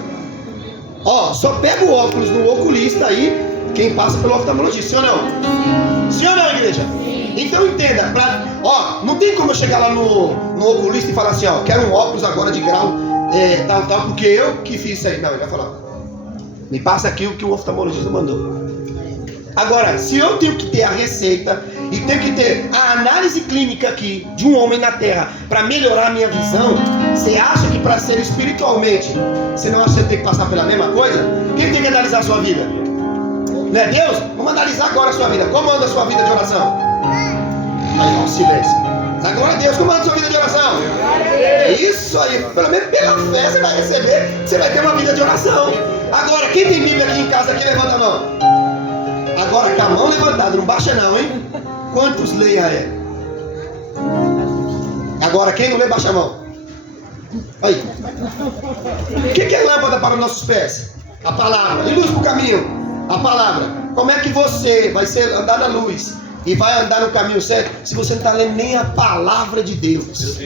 Só pega o óculos no oculista aí, quem passa pelo oftalmologista, sim ou não? Sim ou não, igreja? Então entenda, não tem como eu chegar lá no oculista e falar assim: quero um óculos agora de grau tal, porque eu que fiz isso aí. Não, ele vai falar: me passa aqui o que o oftalmologista mandou. Agora, se eu tenho que ter a receita e tenho que ter a análise clínica aqui de um homem na terra para melhorar a minha visão, você acha que para ser espiritualmente, você não acha que você tem que passar pela mesma coisa? Quem tem que analisar a sua vida? Não é Deus? Vamos analisar agora a sua vida. Como anda a sua vida de oração? Aí, silêncio. Agora é Deus, como anda a sua vida de oração? Isso aí, pelo menos pela fé você vai receber, você vai ter uma vida de oração. Agora, quem tem Bíblia aqui em casa, aqui, levanta a mão. Agora, com a mão levantada, não baixa não, hein? Quantos leem aí? Agora, quem não lê, baixa a mão. Aí. O que é lâmpada para os nossos pés? A palavra. E luz para o caminho? A palavra. Como é que você vai andar na luz e vai andar no caminho certo se você não está lendo nem a palavra de Deus?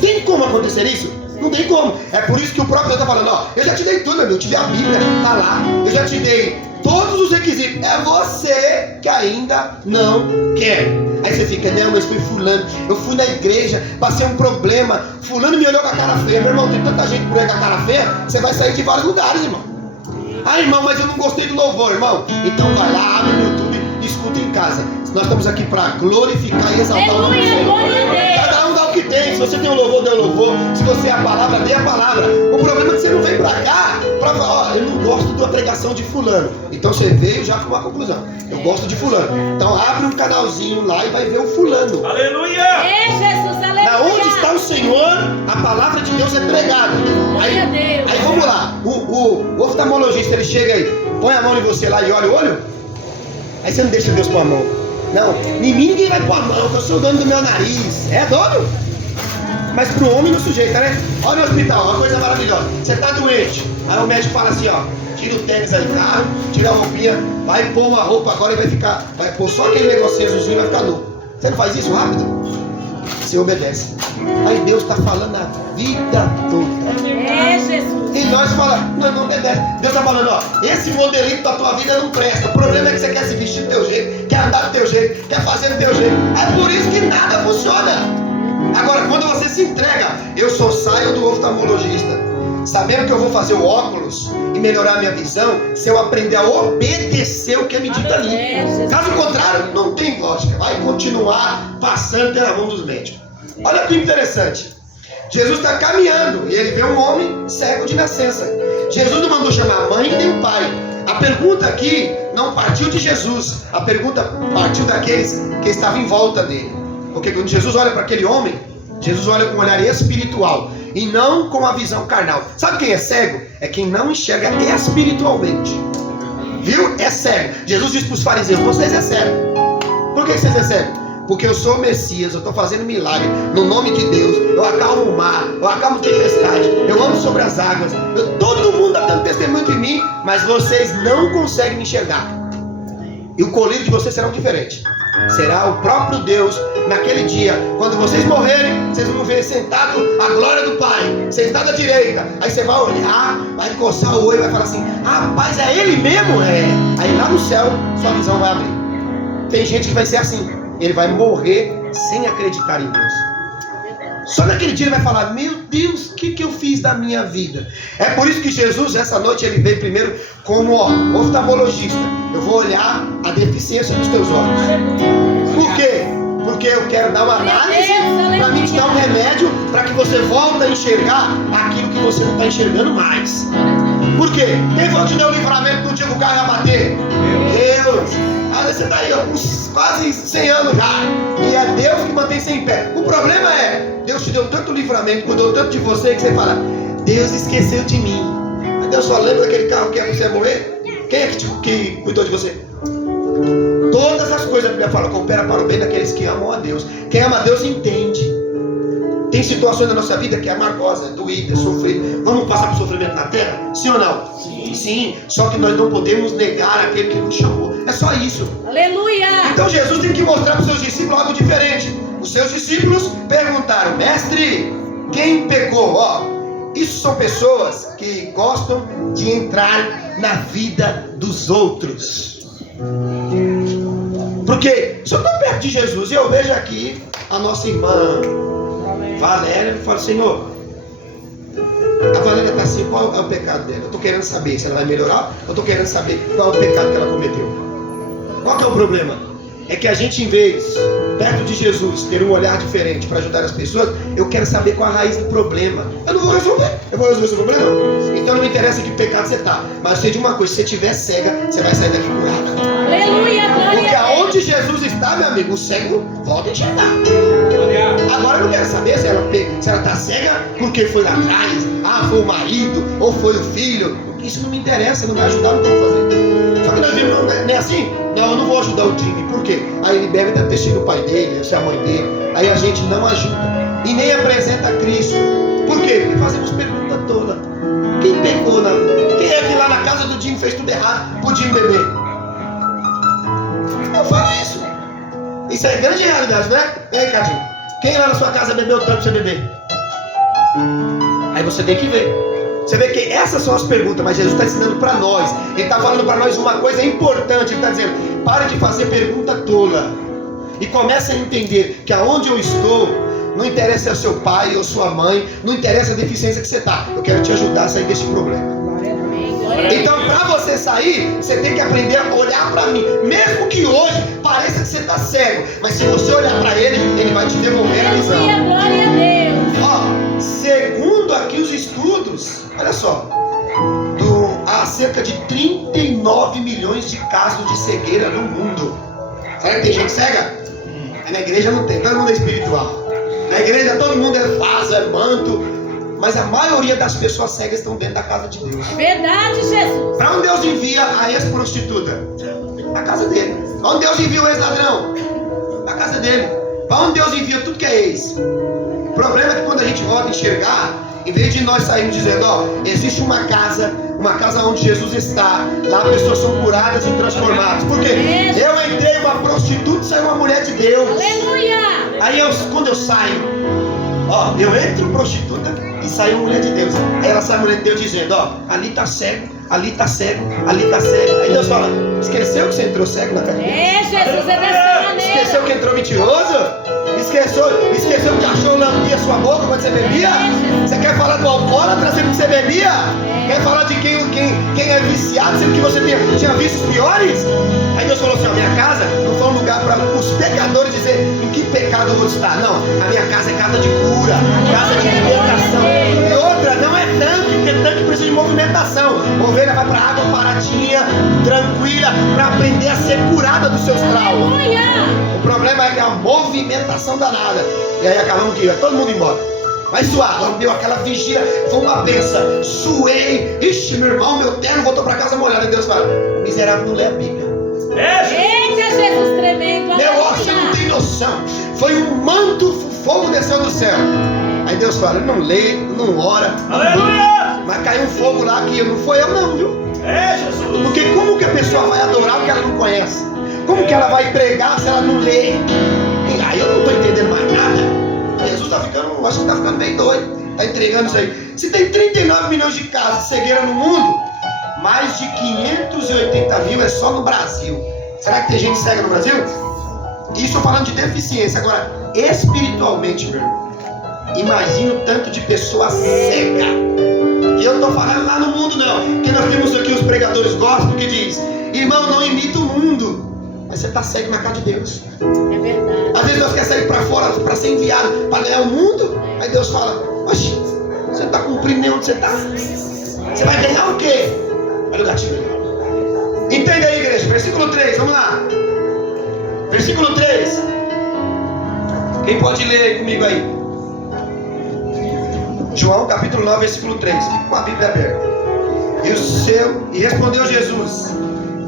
Tem como acontecer isso? Não tem como. É por isso que o próprio Deus está falando: eu já te dei tudo, meu Deus. Eu te dei a Bíblia, está lá. Eu já te dei todos os requisitos. É você que ainda não quer. Aí você fica: não, mas foi fulano. Eu fui na igreja, passei um problema. Fulano me olhou com a cara feia. Meu irmão, tem tanta gente por aí com a cara feia, você vai sair de vários lugares, irmão. Irmão, mas eu não gostei do louvor, irmão. Então vai lá, abre no YouTube e escuta em casa. Nós estamos aqui para glorificar e exaltar o nome do Senhor. Cada um dá o que tem. Se você tem o louvor, dê o louvor. Se você é a palavra, dê a palavra. O problema é que você não vem para cá para falar: eu não gosto da pregação de fulano. Então você veio já com uma conclusão: eu gosto de fulano. Então abre um canalzinho lá e vai ver o fulano. Aleluia! Jesus, aleluia! Na onde está o Senhor, a palavra de Deus é pregada. Aí vamos lá. O oftalmologista, ele chega aí, põe a mão em você lá e olha o olho. Aí você não deixa Deus pôr a mão. Não, em mim ninguém vai pôr a mão, que eu sou o dono do meu nariz. É dono? Mas pro homem não sujeita, né? Olha no hospital, uma coisa maravilhosa. Você tá doente, aí o médico fala assim, ó, tira o tênis aí, tá? Tira a roupinha, vai pôr uma roupa agora e vai pôr só aquele negocinho azulzinho e vai ficar nu. Você não faz isso rápido? Você obedece. Aí Deus está falando a vida toda. É, Jesus. E nós falamos, não obedece. Deus está falando, ó, esse modelito da tua vida não presta. O problema é que você quer se vestir do teu jeito, quer andar do teu jeito, quer fazer do teu jeito. É por isso que nada funciona. Agora, quando você se entrega, eu só saio do oftalmologista, sabendo que eu vou fazer o óculos e melhorar a minha visão, se eu aprender a obedecer o que é me dito ali. Caso contrário, não tem lógica. Vai continuar passando pela mão dos médicos. Olha que interessante. Jesus está caminhando e ele vê um homem cego de nascença. Jesus não mandou chamar a mãe nem o pai. A pergunta aqui não partiu de Jesus. A pergunta partiu daqueles que estavam em volta dele. Porque quando Jesus olha para aquele homem, Jesus olha com um olhar espiritual e não com a visão carnal. Sabe quem é cego? É quem não enxerga espiritualmente. Viu? É cego. Jesus disse para os fariseus, vocês é cego. Por que vocês é cego? Porque eu sou o Messias, eu estou fazendo milagre no nome de Deus. Eu acalmo o mar, eu acalmo tempestade, eu ando sobre as águas. Todo mundo está dando testemunho de mim, mas vocês não conseguem me enxergar. E o colírio de vocês será diferente. Será o próprio Deus naquele dia. Quando vocês morrerem, vocês vão ver sentado a glória do Pai, sentado à direita. Aí você vai olhar, vai coçar o olho e vai falar assim, rapaz, é Ele mesmo? É. Aí lá no céu, sua visão vai abrir. Tem gente que vai ser assim. Ele vai morrer sem acreditar em Deus. Só naquele dia ele vai falar, meu Deus, o que eu fiz da minha vida? É por isso que Jesus, essa noite, ele veio primeiro como oftalmologista. Eu vou olhar a deficiência dos teus olhos. Por quê? Porque eu quero dar uma análise para mim te dar um remédio para que você volte a enxergar aquilo que você não está enxergando mais. Por quê? Quem foi que te deu o livramento no dia que o carro ia bater? Deus! Às vezes você está aí com quase 100 anos já, e é Deus que mantém você em pé. O problema é, Deus te deu tanto livramento, cuidou tanto de você, que você fala, Deus esqueceu de mim. Mas Deus só lembra daquele carro que você ia morrer? Quem é que cuidou de você? Todas as coisas a Bíblia fala, coopera para o bem daqueles que amam a Deus. Quem ama a Deus entende. Tem situações na nossa vida que é amargosa, é doída, é sofrida. Vamos passar por sofrimento na terra? Sim ou não? Sim. Sim. Só que nós não podemos negar aquele que nos chamou. É só isso. Aleluia! Então Jesus tem que mostrar para os seus discípulos algo diferente. Os seus discípulos perguntaram, mestre, quem pecou? Ó, isso são pessoas que gostam de entrar na vida dos outros. Porque se eu estou perto de Jesus e eu vejo aqui a nossa irmã Valéria, eu falo, Senhor, a Valéria está assim, qual é o pecado dela? Eu estou querendo saber se ela vai melhorar, eu estou querendo saber qual é o pecado que ela cometeu. Qual que é o problema? É que a gente, em vez, perto de Jesus, ter um olhar diferente para ajudar as pessoas, eu quero saber qual a raiz do problema. Eu não vou resolver. Eu vou resolver esse problema? Então não me interessa que pecado você está. Mas eu sei de uma coisa, se você estiver cega, você vai sair daqui curada. Aleluia, glória. Porque aonde Jesus está, meu amigo, o cego volta a enxergar. Agora eu não quero saber se ela está cega porque foi lá atrás, foi o marido, ou foi o filho. Isso não me interessa, não vai ajudar no que eu vou fazer. Só que nós vimos, não é assim? Não, eu não vou ajudar o Jimmy. Por quê? Aí ele bebe, deve ter sido o pai dele, se é a mãe dele. Aí a gente não ajuda. E nem apresenta Cristo. Por quê? Porque fazemos pergunta tola. Quem pecou? Quem é que lá na casa do Jimmy fez tudo errado pro Jimmy beber? Eu falo isso. Isso é grande realidade, não é? E aí, Cadinho? Quem lá na sua casa bebeu tanto pra você beber? Aí você tem que ver. Você vê que essas são as perguntas, mas Jesus está ensinando para nós. Ele está falando para nós uma coisa importante. Ele está dizendo, pare de fazer pergunta tola. E comece a entender que aonde eu estou, não interessa se é o seu pai ou sua mãe, não interessa a deficiência que você está. Eu quero te ajudar a sair desse problema. Então, para você sair, você tem que aprender a olhar para mim. Mesmo que hoje pareça que você está cego, mas se você olhar para ele, ele vai te devolver a visão. Glória a Deus. Ó, segundo aqui os estudos, olha só, há cerca de 39 milhões de casos de cegueira no mundo. Será que tem gente cega? Na igreja não tem, todo mundo é espiritual. Na igreja todo mundo é vaso, é manto, mas a maioria das pessoas cegas estão dentro da casa de Deus. Verdade, Jesus. Para onde Deus envia a ex-prostituta? Na casa dele. Para onde Deus envia o ex-ladrão? Na casa dele. Para onde Deus envia tudo que é ex? O problema é que quando a gente volta a enxergar, em vez de nós sairmos dizendo, ó, existe uma casa onde Jesus está, lá pessoas são curadas e transformadas. Por quê? Eu entrei uma prostituta e saiu uma mulher de Deus. Aleluia. Aí quando eu saio, ó, eu entro prostituta e saio mulher de Deus. Aí ela sai mulher de Deus dizendo, ó, ali tá cego, ali tá cego, ali tá cego. Aí Deus fala, esqueceu que você entrou cego na casa de Deus? Jesus, é dessa maneira. Esqueceu que entrou mentiroso? Esqueceu que achou lambia sua boca quando você bebia? Você quer falar do alcoólatra sendo que você bebia? Quer falar de quem é viciado sendo que você tinha vícios piores? Aí Deus falou assim, ó, minha casa não foi um lugar para os pecadores dizer em que pecado eu vou estar. Não, a minha casa é casa de cura, casa de libertação. E outra, não é tanque, porque tanque precisa de movimentação. Ovelha vai para água paradinha, tranquila, para aprender a ser curada dos seus traumas. O problema é que é a movimentação danada. E aí acabamos que ia todo mundo embora. Mas suado, deu aquela vigília, foi uma benção. Suei, ixi, meu irmão, meu terno voltou para casa molhado. E Deus fala, o miserável não lê a Bíblia. Eita, Jesus tremendo. Meu ó, você não tem noção. Foi um manto, fogo desceu do céu. Aí Deus fala, ele não lê, não ora. Aleluia! Mas caiu um fogo lá que não foi eu não, viu? Jesus. Porque como que a pessoa vai adorar o que ela não conhece? Como que ela vai pregar se ela não lê? E aí eu não estou entendendo mais nada. Jesus está ficando, acho que está ficando meio doido. Está entregando isso aí. Se tem 39 milhões de casos de cegueira no mundo, mais de 580 mil é só no Brasil. Será que tem gente cega no Brasil? Isso falando de deficiência. Agora, espiritualmente, meu irmão, imagina o tanto de pessoa cega. E eu não estou falando lá no mundo não. Porque nós temos aqui os pregadores gospel que diz, irmão, não imita o mundo. Mas você está cego na casa de Deus. É verdade. Às vezes Deus quer sair para fora para ser enviado para ganhar o mundo. Aí Deus fala, oxe, você não está cumprindo nem onde você está. Você vai ganhar o quê? Olha o gatinho ali. Entenda aí, igreja. Versículo 3, vamos lá. Versículo 3. Quem pode ler comigo aí? João capítulo 9, versículo 3. Fica com a Bíblia aberta. E respondeu Jesus,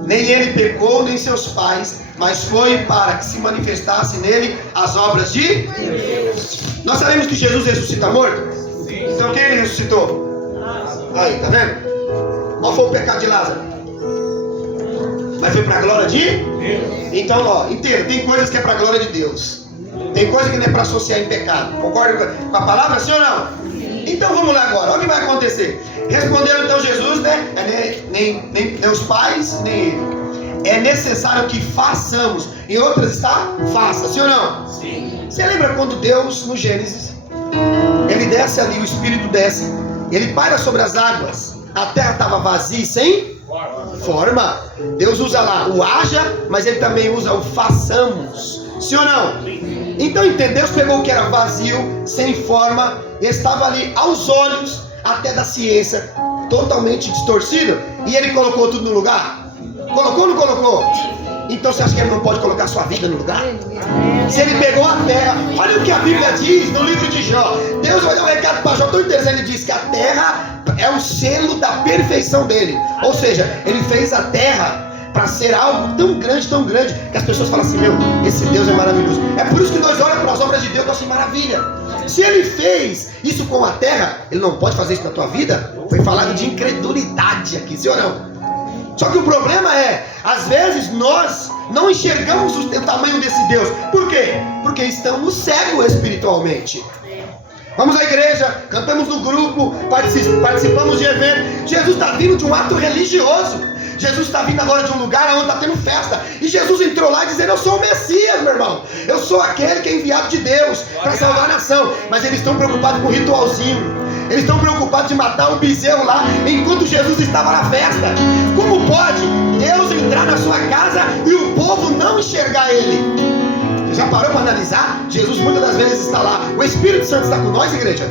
nem ele pecou, nem seus pais, mas foi para que se manifestasse nele as obras de Deus. Nós sabemos que Jesus ressuscita morto? Sim. Então quem ele ressuscitou? Aí, tá vendo? Qual foi o pecado de Lázaro? Mas foi para a glória de Deus. Então, ó, entenda, tem coisas que é para a glória de Deus. Tem coisa que não é para associar em pecado. Concorda com a palavra, sim ou não? Então vamos lá agora, olha o que vai acontecer. Respondeu então Jesus, né? Nem os pais, nem ele. É necessário que façamos. Em outras está, faça, sim ou não? Sim. Você lembra quando Deus, no Gênesis, ele desce ali, o Espírito desce, ele paira sobre as águas, a terra estava vazia e sem forma. Deus usa lá o haja, mas ele também usa o façamos, sim ou não? Sim. Então entendeu? Deus pegou o que era vazio, sem forma, estava ali aos olhos até da ciência, totalmente distorcido, e ele colocou tudo no lugar. Colocou ou não colocou? Então você acha que ele não pode colocar sua vida no lugar? Se ele pegou a terra, olha o que a Bíblia diz no livro de Jó. Deus vai dar um recado para Jó tão interessante. Ele diz que a terra é o selo da perfeição dele. Ou seja, ele fez a terra para ser algo tão grande, que as pessoas falam assim, meu, esse Deus é maravilhoso. É por isso que nós olhamos para as obras de Deus e assim, maravilha. Se ele fez isso com a terra, ele não pode fazer isso na tua vida? Foi falado de incredulidade aqui, sim ou não? Só que o problema é, às vezes nós não enxergamos o tamanho desse Deus. Por quê? Porque estamos cegos espiritualmente. Vamos à igreja, cantamos no grupo, participamos de evento. Jesus está vindo de um ato religioso. Jesus está vindo agora de um lugar onde está tendo festa. E Jesus entrou lá dizendo, eu sou o Messias, meu irmão. Eu sou aquele que é enviado de Deus para salvar a nação. Mas eles estão preocupados com o ritualzinho. Eles estão preocupados de matar um bezerro lá, enquanto Jesus estava na festa. Como pode Deus entrar na sua casa e o povo não enxergar Ele? Você já parou para analisar? Jesus muitas das vezes está lá. O Espírito Santo está com nós, igreja?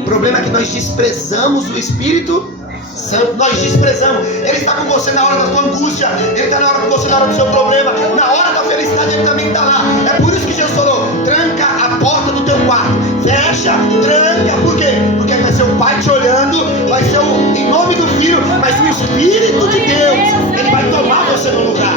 O problema é que nós desprezamos o Espírito Santo. Nós desprezamos. Ele está com você na hora da tua angústia. Ele está na hora com você na hora do seu problema. Na hora da felicidade Ele também está lá. É por isso que Jesus falou, tranca a porta do teu quarto quarto. Fecha, tranca. Por quê? Porque vai ser o Pai te olhando, vai ser em nome do Filho, mas o Espírito de Deus, ele vai tomar você no lugar.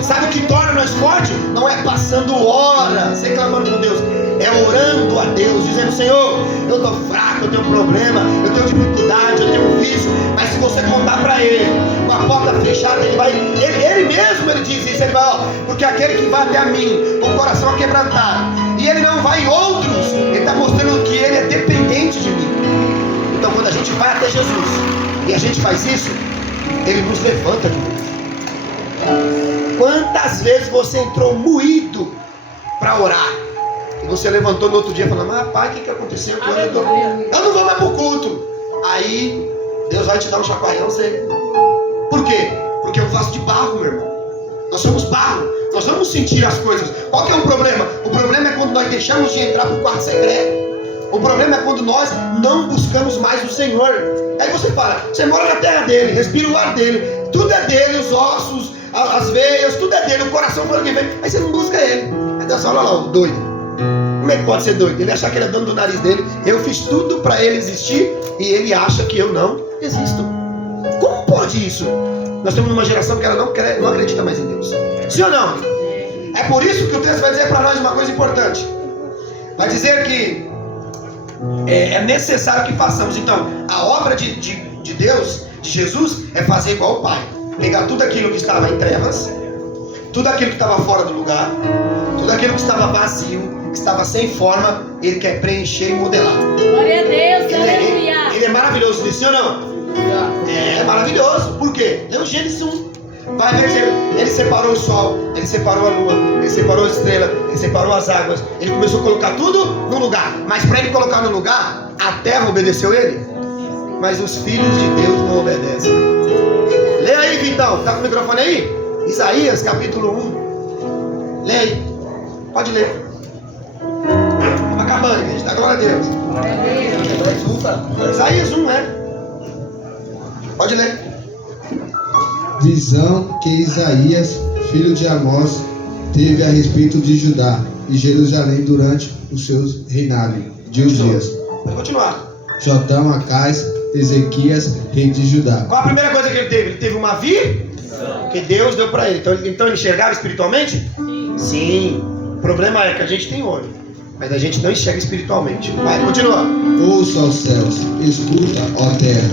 Sabe o que torna nós fortes? Não é passando horas reclamando com Deus, é orando a Deus, dizendo: Senhor, eu estou fraco, eu tenho problema, eu tenho dificuldade, eu tenho vício. Mas se você contar para Ele, com a porta fechada, Ele vai, Ele mesmo, Ele diz isso, Ele vai, ó, porque aquele que vai até a mim, com o coração aquebrantado, e Ele não vai em outros, Ele está mostrando que Ele é dependente de mim. Então quando a gente vai até Jesus, e a gente faz isso, Ele nos levanta de novo. Quantas vezes você entrou moído para orar, e você levantou no outro dia falando: mas rapaz, o que aconteceu? Eu não vou mais para o culto. Aí Deus vai te dar um chacoalhão. Por quê? Porque eu faço de barro, meu irmão. Nós somos barro, nós vamos sentir as coisas. Qual que é o problema? O problema é quando nós deixamos de entrar para o quarto secreto. O problema é quando nós não buscamos mais o Senhor. Aí você fala: você mora na terra dele, respira o ar dele, tudo é dele, os ossos, as veias, tudo é dele, o coração foi o que vem. Aí você não busca ele. Aí Deus fala: olha lá, o doido. Como é que pode ser doido? Ele achar que ele é dono do nariz dele. Eu fiz tudo para ele existir e ele acha que eu não existo. Como pode isso? Nós estamos numa geração que ela não acredita mais em Deus. Sim ou não? É por isso que o texto vai dizer para nós uma coisa importante. Vai dizer que é necessário que façamos. Então, a obra de Deus, de Jesus, é fazer igual o Pai. Pegar tudo aquilo que estava em trevas, tudo aquilo que estava fora do lugar, tudo aquilo que estava vazio, que estava sem forma, Ele quer preencher e modelar. Glória a Deus, aleluia. Ele é maravilhoso nisso, sim ou não? É maravilhoso. Por quê? É o Gênesis 1. Vai ver, Ele separou o sol, Ele separou a lua, Ele separou a estrela, Ele separou as águas. Ele começou a colocar tudo no lugar. Mas para Ele colocar no lugar, a terra obedeceu Ele. Mas os filhos de Deus não obedecem. Lê aí, Vitão. Tá com o microfone aí? Isaías capítulo 1. Lê aí. Pode ler. Estamos acabando, gente. Dá glória a Deus. Isaías 1, né? Pode ler. Visão que Isaías, filho de Amós, teve a respeito de Judá e Jerusalém durante os seus reinados de Uzias, Pode continuar. Jotão, Acais, Ezequias, rei de Judá. Qual a primeira coisa que ele teve? Ele teve uma visão que Deus deu para ele. Então ele enxergava espiritualmente? Sim. O problema é que a gente tem olho, mas a gente não enxerga espiritualmente. Vai, continua. Ouça os céus, escuta, ó terra,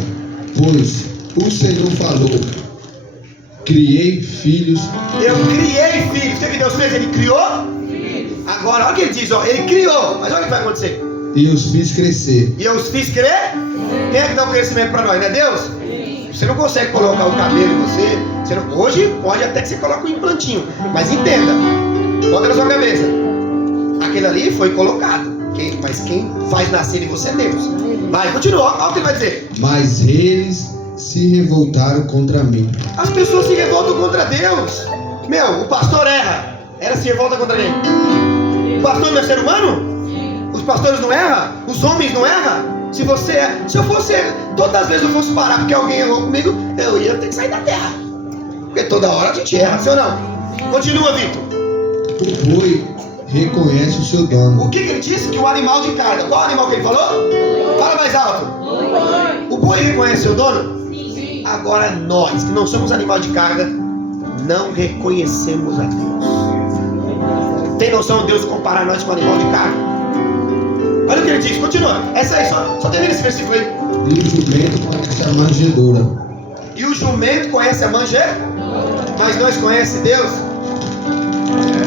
pois o Senhor falou: criei filhos. Eu criei filhos. O que Deus fez? Ele criou? Agora, olha o que ele diz, ó. Ele criou, mas olha o que vai acontecer. E os fiz crescer. E eu os fiz crer? Quem é que dá o crescimento para nós? Não é Deus? Você não consegue colocar o cabelo em você não, hoje pode até que você coloque um implantinho, mas entenda, bota na sua cabeça, aquele ali foi colocado, mas quem faz nascer em você é Deus. Vai, continua, olha o que ele vai dizer. Mas eles se revoltaram contra mim. As pessoas se revoltam contra Deus. Meu, o pastor erra. Ela se revolta contra quem? O pastor não é ser humano? Os pastores não erram? Os homens não erram? Se eu fosse, todas as vezes eu fosse parar porque alguém errou comigo, eu ia ter que sair da terra. Porque toda hora a gente erra, sim ou não? Continua, Vitor. O boi reconhece o seu dono. O que ele disse? Que o animal de carga. Qual animal que ele falou? Fala mais alto. O boi reconhece seu dono? Sim. Agora nós, que não somos animal de carga, não reconhecemos a Deus. Tem noção de Deus comparar nós com animal de carga? Olha o que ele diz, continua. Essa aí, só termina esse versículo aí. E o jumento conhece a manjedoura. E o jumento conhece a manjedoura, mas nós conhecemos Deus?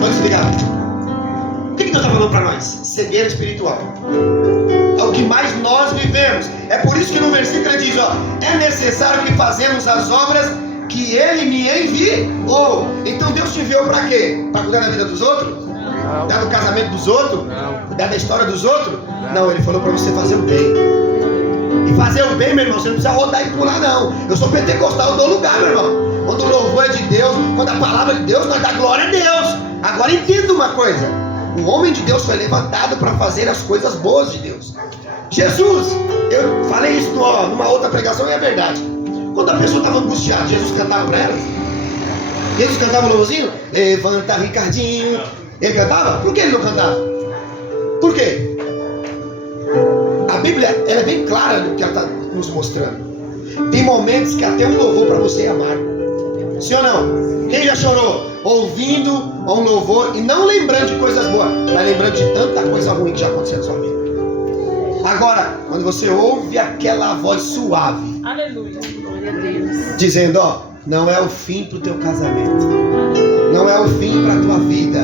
Vamos explicar. O que Deus está falando para nós? Cegueira espiritual. É o que mais nós vivemos. É por isso que no versículo ele diz, ó, é necessário que fazemos as obras que Ele me enviou. Então Deus te enviou para quê? Para cuidar da vida dos outros? Cuidar do casamento dos outros? Cuidar da história dos outros? Não, Ele falou para você fazer o bem. E fazer o bem, meu irmão, você não precisa rodar e pular, não. Eu sou pentecostal, eu dou lugar, meu irmão. Quando o louvor é de Deus, quando a palavra é de Deus, nós dá glória a Deus. Agora entenda uma coisa. O homem de Deus foi levantado para fazer as coisas boas de Deus. Jesus, eu falei isso numa outra pregação e é verdade. Quando a pessoa estava angustiada, Jesus cantava para ela. Jesus cantava o louvorzinho? Levanta, Ricardinho. Ele cantava? Por que ele não cantava? Por quê? Bíblia, ela é bem clara no que ela está nos mostrando. Tem momentos que até um louvor para você é amargo. Sim ou não? Quem já chorou ouvindo um louvor e não lembrando de coisas boas, mas lembrando de tanta coisa ruim que já aconteceu na sua vida? Agora, quando você ouve aquela voz suave, Aleluia. dizendo, ó, não é o fim para o teu casamento, não é o fim para a tua vida.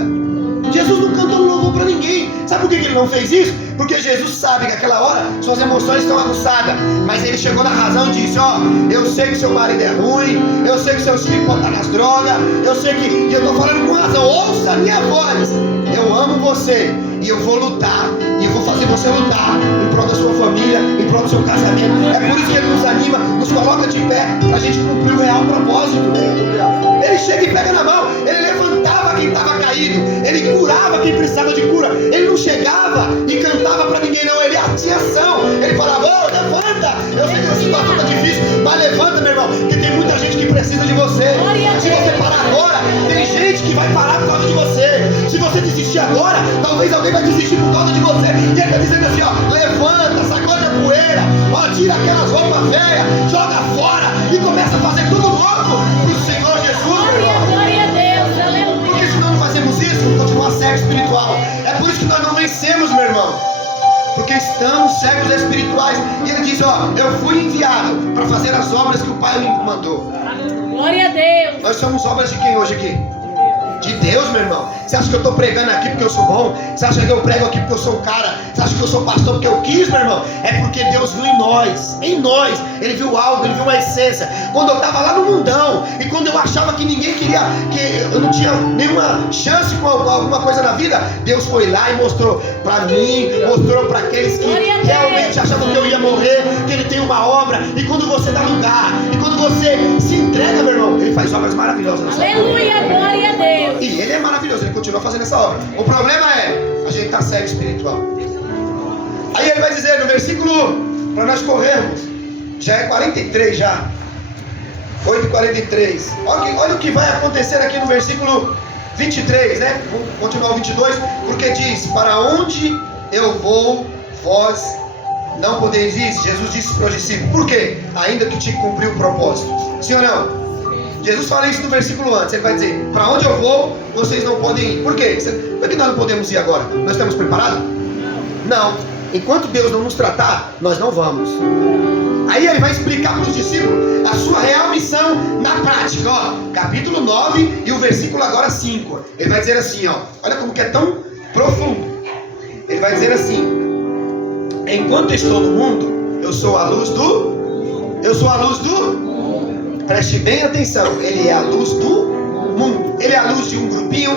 Jesus não cantou um louvor para ninguém. Sabe por que ele não fez isso? Porque Jesus sabe que naquela hora suas emoções estão aguçadas. Mas ele chegou na razão e disse, ó, eu sei que seu marido é ruim, eu sei que seus filhos podem estar nas drogas, eu sei que eu estou falando com razão, ouça a minha voz. Eu amo você e eu vou lutar, e eu vou fazer você lutar em prol da sua família, em prol do seu casamento. É por isso que ele nos anima, nos coloca de pé, para a gente cumprir o real propósito. Ele chega e pega na mão, ele levantava quem estava caído, ele curava quem precisava de cura. Ele não chegava e cantava para ninguém, não, ele tinha ação. Ele falava, ô, levanta, eu sei que a situação está difícil, mas levanta, meu irmão, porque tem muita gente que precisa de você. Se você parar agora, tem gente que vai parar por causa de você. Se você desistir agora, talvez alguém vai desistir por causa de você. E ele está dizendo assim, ó, levanta, sacode a poeira, ó, tira aquelas roupas velhas, joga fora e começa a fazer tudo novo para o Senhor Jesus, meu irmão. Glória a Deus, aleluia. Porque se nós não fazemos isso, continuar cego espiritual. É por isso que nós não vencemos, meu irmão. Porque estamos cegos espirituais. E ele diz, ó, eu fui enviado para fazer as obras que o Pai me mandou. Glória a Deus. Nós somos obras de quem hoje aqui? De Deus, meu irmão. Você acha que eu estou pregando aqui porque eu sou bom? Você acha que eu prego aqui porque eu sou um cara? Você acha que eu sou pastor porque eu quis, meu irmão? É porque Deus viu em nós. Ele viu algo, ele viu uma essência. Quando eu estava lá no mundão, e quando eu achava que ninguém queria, que eu não tinha nenhuma chance com alguma coisa na vida, Deus foi lá e mostrou para mim, mostrou para aqueles que realmente achavam que eu ia morrer, que ele tem uma obra. E quando você dá lugar, e quando você se entrega, meu irmão, ele faz obras maravilhosas na sua vida. Aleluia, glória a Deus. E ele é maravilhoso, ele continua fazendo essa obra. O problema é, a gente está cego espiritual. Aí ele vai dizer no versículo, para nós corrermos, já é 43 já, 8:43. Olha o que vai acontecer aqui no versículo 23, né? Vamos continuar o 22, porque diz, para onde eu vou, vós não podeis ir. Jesus disse para os discípulos, por quê? Ainda que te cumpriu o propósito. Sim ou não? Jesus fala isso no versículo antes, ele vai dizer, para onde eu vou, vocês não podem ir. Por quê? Por que nós não podemos ir agora? Nós estamos preparados? Não. Enquanto Deus não nos tratar, nós não vamos. Aí ele vai explicar para os discípulos a sua real missão na prática, ó, capítulo 9 e o versículo agora 5. Ele vai dizer assim, ó, olha como que é tão profundo. Ele vai dizer assim, enquanto estou no mundo, eu sou a luz do preste bem atenção, ele é a luz do mundo. Ele é a luz de um grupinho,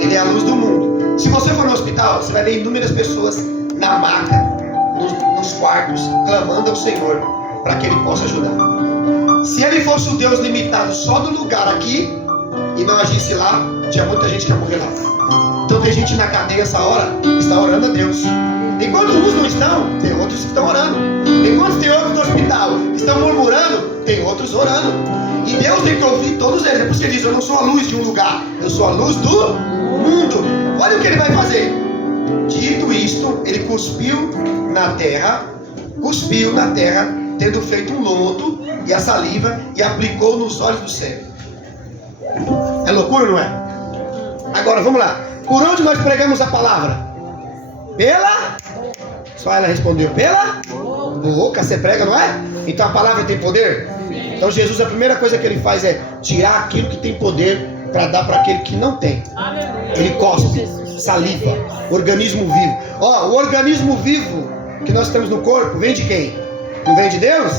ele é a luz do mundo. Se você for no hospital, você vai ver inúmeras pessoas na maca, nos quartos, clamando ao Senhor para que ele possa ajudar. Se ele fosse um Deus limitado só do lugar aqui e não agisse lá, tinha muita gente que ia morrer lá. Então tem gente na cadeia essa hora que está orando a Deus. Enquanto uns não estão, tem outros que estão orando. Enquanto tem outros no hospital que estão murmurando, tem outros orando. E Deus tem que ouvir todos eles. É por isso que ele diz, eu não sou a luz de um lugar, eu sou a luz do mundo. Olha o que ele vai fazer. Dito isto, ele cuspiu na terra, tendo feito um lodo e a saliva, e aplicou nos olhos do cego. É loucura, não é? Agora, vamos lá. Por onde nós pregamos a palavra? Pela? Só ela respondeu, pela boca você prega, não é? Então a palavra tem poder? Então Jesus, a primeira coisa que ele faz é tirar aquilo que tem poder para dar para aquele que não tem. Ele cospe, saliva, organismo vivo. Ó, o organismo vivo que nós temos no corpo vem de quem? Não vem de Deus?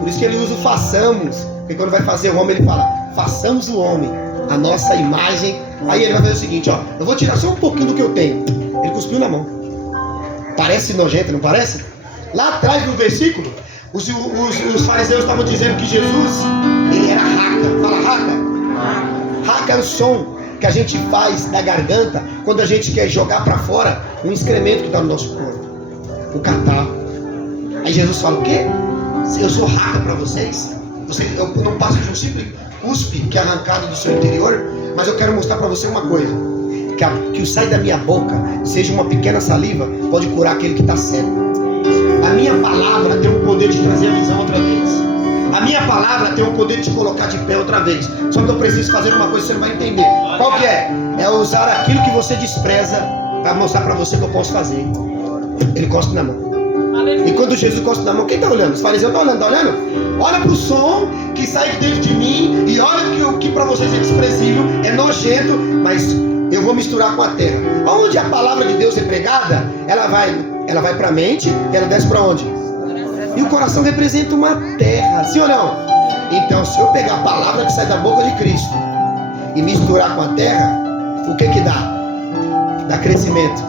Por isso que ele usa o façamos. Porque quando vai fazer o homem, ele fala, façamos o homem, a nossa imagem. Aí ele vai fazer o seguinte, ó, eu vou tirar só um pouquinho do que eu tenho. Ele cuspiu na mão. Parece nojento, não parece? Lá atrás do versículo, os fariseus estavam dizendo que Jesus, ele era raca. Fala raca. Raca é o som que a gente faz da garganta quando a gente quer jogar para fora um excremento que está no nosso corpo. O catarro. Aí Jesus fala, o quê? Eu sou raca para vocês? Eu não passo de um simples cuspe que é arrancado do seu interior, mas eu quero mostrar para você uma coisa. Que o sai da minha boca seja uma pequena saliva, pode curar aquele que está cego. minha palavra tem o poder de trazer a visão outra vez. A minha palavra tem o poder de te colocar de pé outra vez. Só que eu preciso fazer uma coisa que você não vai entender. Qual que é? É usar aquilo que você despreza para mostrar para você que eu posso fazer. Ele cospe na mão. E quando Jesus cospe na mão, quem está olhando? Os fariseus estão olhando, tá olhando? Olha para o som que sai de dentro de mim e olha que o que para vocês é desprezível, é nojento, mas eu vou misturar com a terra. Onde a palavra de Deus é pregada, ela vai para a mente, ela desce para onde? E o coração representa uma terra, sim ou não? Então, se eu pegar a palavra que sai da boca de Cristo e misturar com a terra, o que dá? Dá crescimento,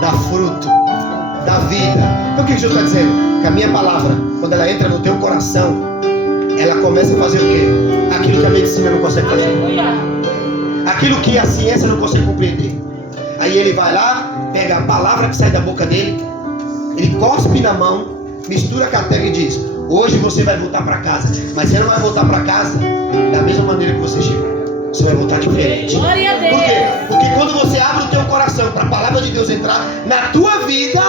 dá fruto, dá vida. Então o que Jesus está dizendo? Que a minha palavra, quando ela entra no teu coração, ela começa a fazer o quê? Aquilo que a medicina não consegue fazer, aquilo que a ciência não consegue compreender. Aí ele vai lá, pega a palavra que sai da boca dele, ele cospe na mão, mistura com a terra e diz: hoje você vai voltar para casa, mas você não vai voltar para casa da mesma maneira que você chegou. Você vai voltar diferente. Glória a Deus. Por quê? Porque quando você abre o teu coração para a palavra de Deus entrar na tua vida,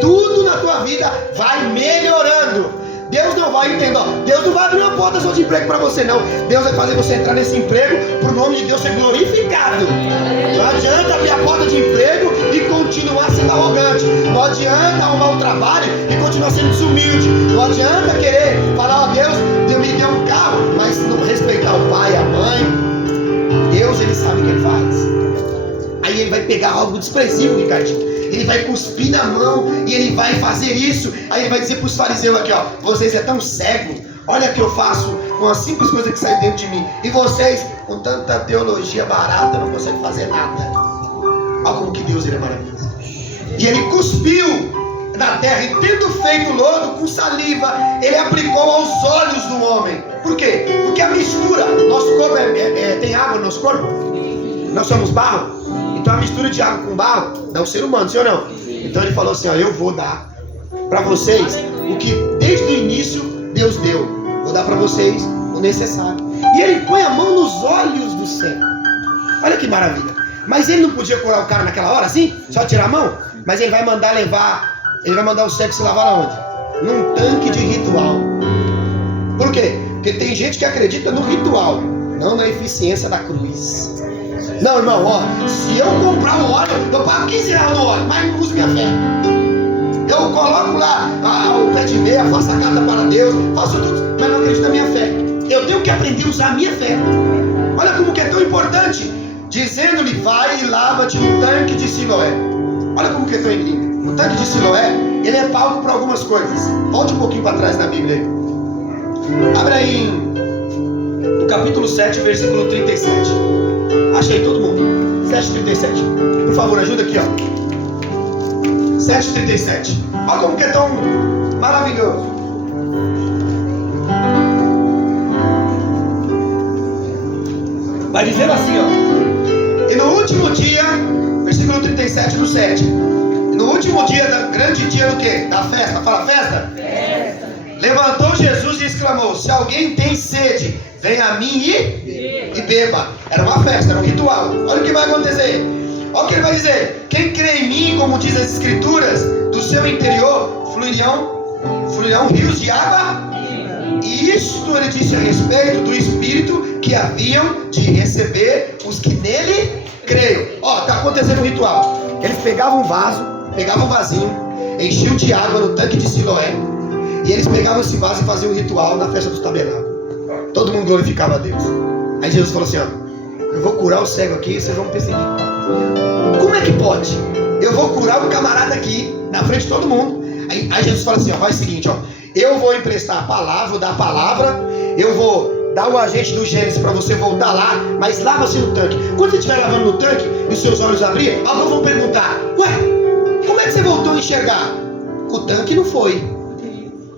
tudo na tua vida vai melhorando. Deus não vai entender, Deus não vai abrir uma porta só de emprego para você, não. Deus vai fazer você entrar nesse emprego para o nome de Deus ser glorificado. Não adianta abrir a porta de emprego e continuar sendo arrogante. Não adianta arrumar um trabalho e continuar sendo desumilde. Não adianta querer falar: ó, Deus me deu um carro, mas não respeitar o pai, a mãe. Deus, ele sabe o que ele faz. Aí ele vai pegar algo desprezível, Ricardinho. Ele vai cuspir na mão e ele vai fazer isso. Aí ele vai dizer para os fariseus aqui, ó: vocês é tão cegos. Olha o que eu faço com uma simples coisa que sai dentro de mim. E vocês, com tanta teologia barata, não conseguem fazer nada. Olha como que Deus, ele é maravilhoso. E ele cuspiu na terra e, tendo feito lodo com saliva, ele aplicou aos olhos do homem. Por quê? Porque a mistura, nosso corpo tem água no nosso corpo. Nós somos barro. Então a mistura de água com barro dá um ser humano, sim ou não? Então ele falou assim: ó, eu vou dar para vocês o que desde o início Deus deu. Vou dar para vocês o necessário. E ele põe a mão nos olhos do cego. Olha que maravilha. Mas ele não podia curar o cara naquela hora assim? Só tirar a mão? Mas ele vai mandar o cego se lavar aonde? Num tanque de ritual. Por quê? Porque tem gente que acredita no ritual, não na eficiência da cruz. Não, irmão, ó, se eu comprar um óleo, eu pago 15 reais no óleo, mas não uso minha fé. Eu coloco lá o pé de meia, faço a carta para Deus, faço tudo, mas não acredito na minha fé. Eu tenho que aprender a usar a minha fé. Olha como que é tão importante. Dizendo-lhe: vai e lava-te no tanque de Siloé. Olha como que é tão lindo. O tanque de Siloé, ele é palco para algumas coisas. Volte um pouquinho para trás na Bíblia aí. Abre aí no capítulo 7, versículo 37. Achei todo mundo. 7:37. Por favor, ajuda aqui, ó. 7:37. Olha como que é tão maravilhoso. Vai dizer assim, ó: e no último dia, versículo 37 do 7. No último dia, grande dia do quê? Da festa. Fala, festa? Festa. Levantou Jesus e exclamou: se alguém tem sede, venha a mim e beba. Era uma festa, era um ritual. Olha o que vai acontecer. Olha o que ele vai dizer: quem crê em mim, como diz as escrituras, do seu interior fluirão rios de água. E isto ele disse a respeito do Espírito que haviam de receber os que nele creiam. Ó, está acontecendo um ritual. Eles pegavam um vasinho, enchiam de água no tanque de Siloé, e eles pegavam esse vaso e faziam um ritual na festa do tabernáculo. Todo mundo glorificava a Deus. Aí Jesus falou assim: ó, eu vou curar o cego aqui e vocês vão perseguir. Como é que pode? Eu vou curar o camarada aqui, na frente de todo mundo. Aí Jesus fala assim: ó, faz o seguinte, ó, eu vou emprestar a palavra, vou dar a palavra, eu vou dar o agente do Gênesis para você voltar lá, mas lava-se no tanque. Quando você estiver lavando no tanque e os seus olhos abrirem, alguns vão perguntar: ué, como é que você voltou a enxergar? O tanque não foi.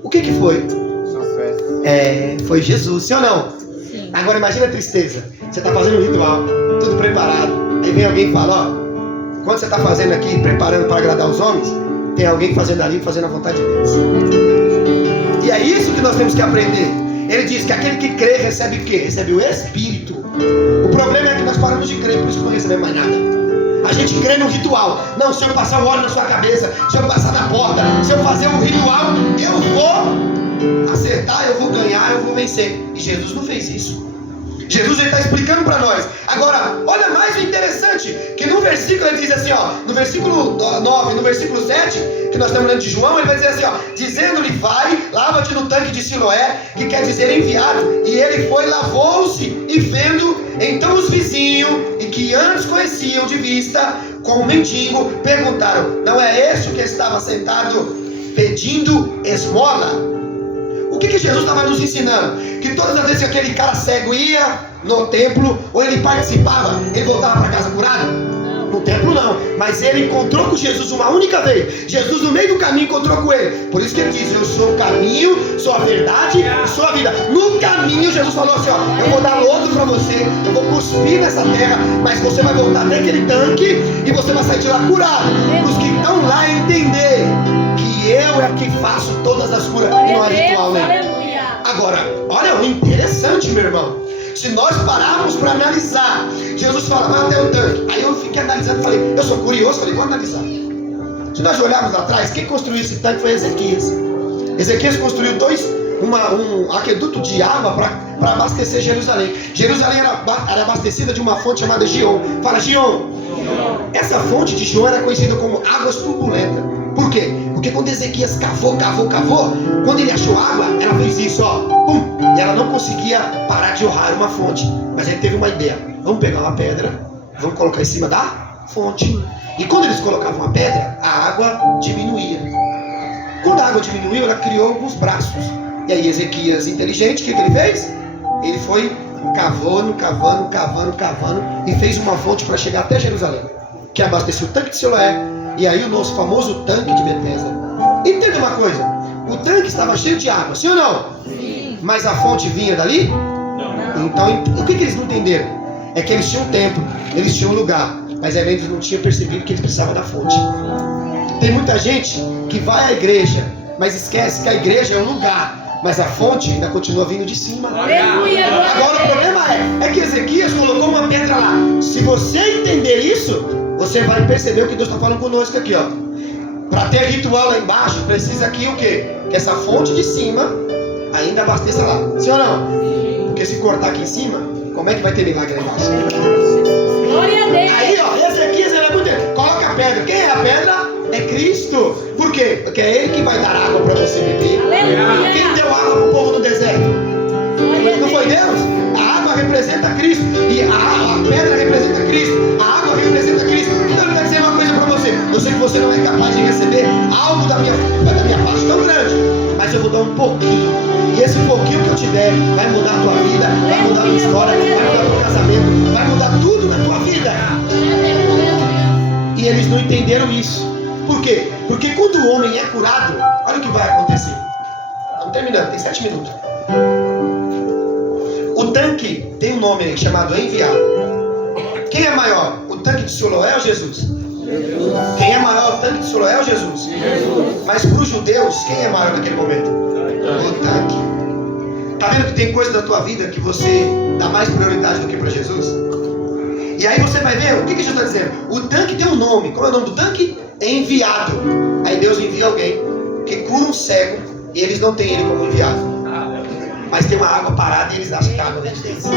O que que foi? Foi Jesus, sim ou não? Sim. Agora imagina a tristeza. Você está fazendo um ritual, tudo preparado. Aí vem alguém e fala: ó, quando você está fazendo aqui, preparando para agradar os homens, tem alguém fazendo ali, fazendo a vontade de Deus. E é isso que nós temos que aprender. Ele diz que aquele que crê recebe o quê? Recebe o Espírito. O problema é que nós paramos de crer, por isso que não recebemos mais nada. A gente crê no ritual. Não, se eu passar o óleo na sua cabeça, se eu passar na porta, se eu fazer um ritual, eu vou acertar, eu vou ganhar, eu vou vencer. E Jesus não fez isso. Jesus está explicando para nós. Agora, olha mais o interessante, que no versículo ele diz assim, ó, no versículo 9, no versículo 7, que nós estamos lendo de João, ele vai dizer assim, ó, dizendo-lhe, vai, lava-te no tanque de Siloé, que quer dizer enviado. E ele foi, lavou-se, e vendo, então os vizinhos, e que antes conheciam de vista, com o mendigo, perguntaram, não é este que estava sentado pedindo esmola? O que Jesus estava nos ensinando? Que todas as vezes que aquele cara cego ia no templo, ou ele participava, ele voltava para casa curado? No templo não, mas ele encontrou com Jesus uma única vez. Jesus no meio do caminho encontrou com ele. Por isso que ele diz, eu sou o caminho, sou a verdade e sou a vida. No caminho Jesus falou assim, ó, eu vou dar lodo para você, eu vou cuspir nessa terra, mas você vai voltar até aquele tanque e você vai sair de lá curado. Os que estão lá entender que eu é que faço todas as curas, e não é ritual, né? Agora, olha o interessante, meu irmão. Se nós pararmos para analisar, Jesus fala, vai até o tanque. Aí eu fiquei analisando, falei, eu sou curioso, falei, vou analisar. Se nós olharmos lá atrás, quem construiu esse tanque foi Ezequias. Ezequias construiu um aqueduto de água para abastecer Jerusalém. Jerusalém era abastecida de uma fonte chamada Gion. Fala, Gion. Essa fonte de Gion era conhecida como águas turbulentas. Por quê? Porque quando Ezequias cavou, quando ele achou água, ela fez isso, ó, pum, e ela não conseguia parar de jorrar uma fonte. Mas ele teve uma ideia, vamos pegar uma pedra, vamos colocar em cima da fonte. E quando eles colocavam a pedra, a água diminuía. Quando a água diminuiu, ela criou alguns braços. E aí Ezequias, inteligente, o que ele fez? Ele foi cavando, e fez uma fonte para chegar até Jerusalém, que abasteceu o tanque de Siloé, e aí o nosso famoso tanque de Betesda. Entenda uma coisa, o tanque estava cheio de água, sim ou não? Sim. Mas a fonte vinha dali? Não. Então, o que eles não entenderam? É que eles tinham um templo, eles tinham um lugar, mas eles não tinham percebido que eles precisavam da fonte. Tem muita gente que vai à igreja, mas esquece que a igreja é um lugar, mas a fonte ainda continua vindo de cima. Agora o problema é que Ezequias colocou uma pedra lá. Se você entender isso, você vai perceber o que Deus está falando conosco aqui, ó. Para ter ritual lá embaixo, precisa aqui o quê? Que essa fonte de cima ainda abasteça lá. Sim ou não? Porque se cortar aqui em cima, como é que vai ter milagre lá embaixo? Glória a Deus. Aí, ó, Ezequias, ele é muito... Coloca a pedra. Quem é a pedra? É Cristo. Por quê? Porque é Ele que vai dar água para você beber. Aleluia. Quem deu água para o povo no deserto? Não foi Deus? A água representa Cristo. E a pedra representa Cristo. A água representa Cristo. Então ele está dizendo uma coisa para você. Eu sei que você não é capaz de receber algo da minha parte tão grande, mas eu vou dar um pouquinho. E esse pouquinho que eu te der vai mudar a tua vida, vai mudar a tua história, vai mudar o teu casamento, vai mudar tudo na tua vida. E eles não entenderam isso. Por quê? Porque quando o homem é curado, olha o que vai acontecer. Estamos terminando, tem 7 minutos. O tanque tem um nome aí chamado enviado. Quem é maior? O tanque de Siloé ou Jesus? Quem é maior? O tanque de Siloé ou Jesus? Mas para os judeus, quem é maior naquele momento? O tanque. Está vendo que tem coisa da tua vida que você dá mais prioridade do que para Jesus? E aí você vai ver, o que Jesus está dizendo? O tanque tem um nome. Qual é o nome do tanque? Enviado. Aí Deus envia alguém que cura um cego e eles não têm ele como enviado. Mas tem uma água parada e eles acham que a água vem de dentro.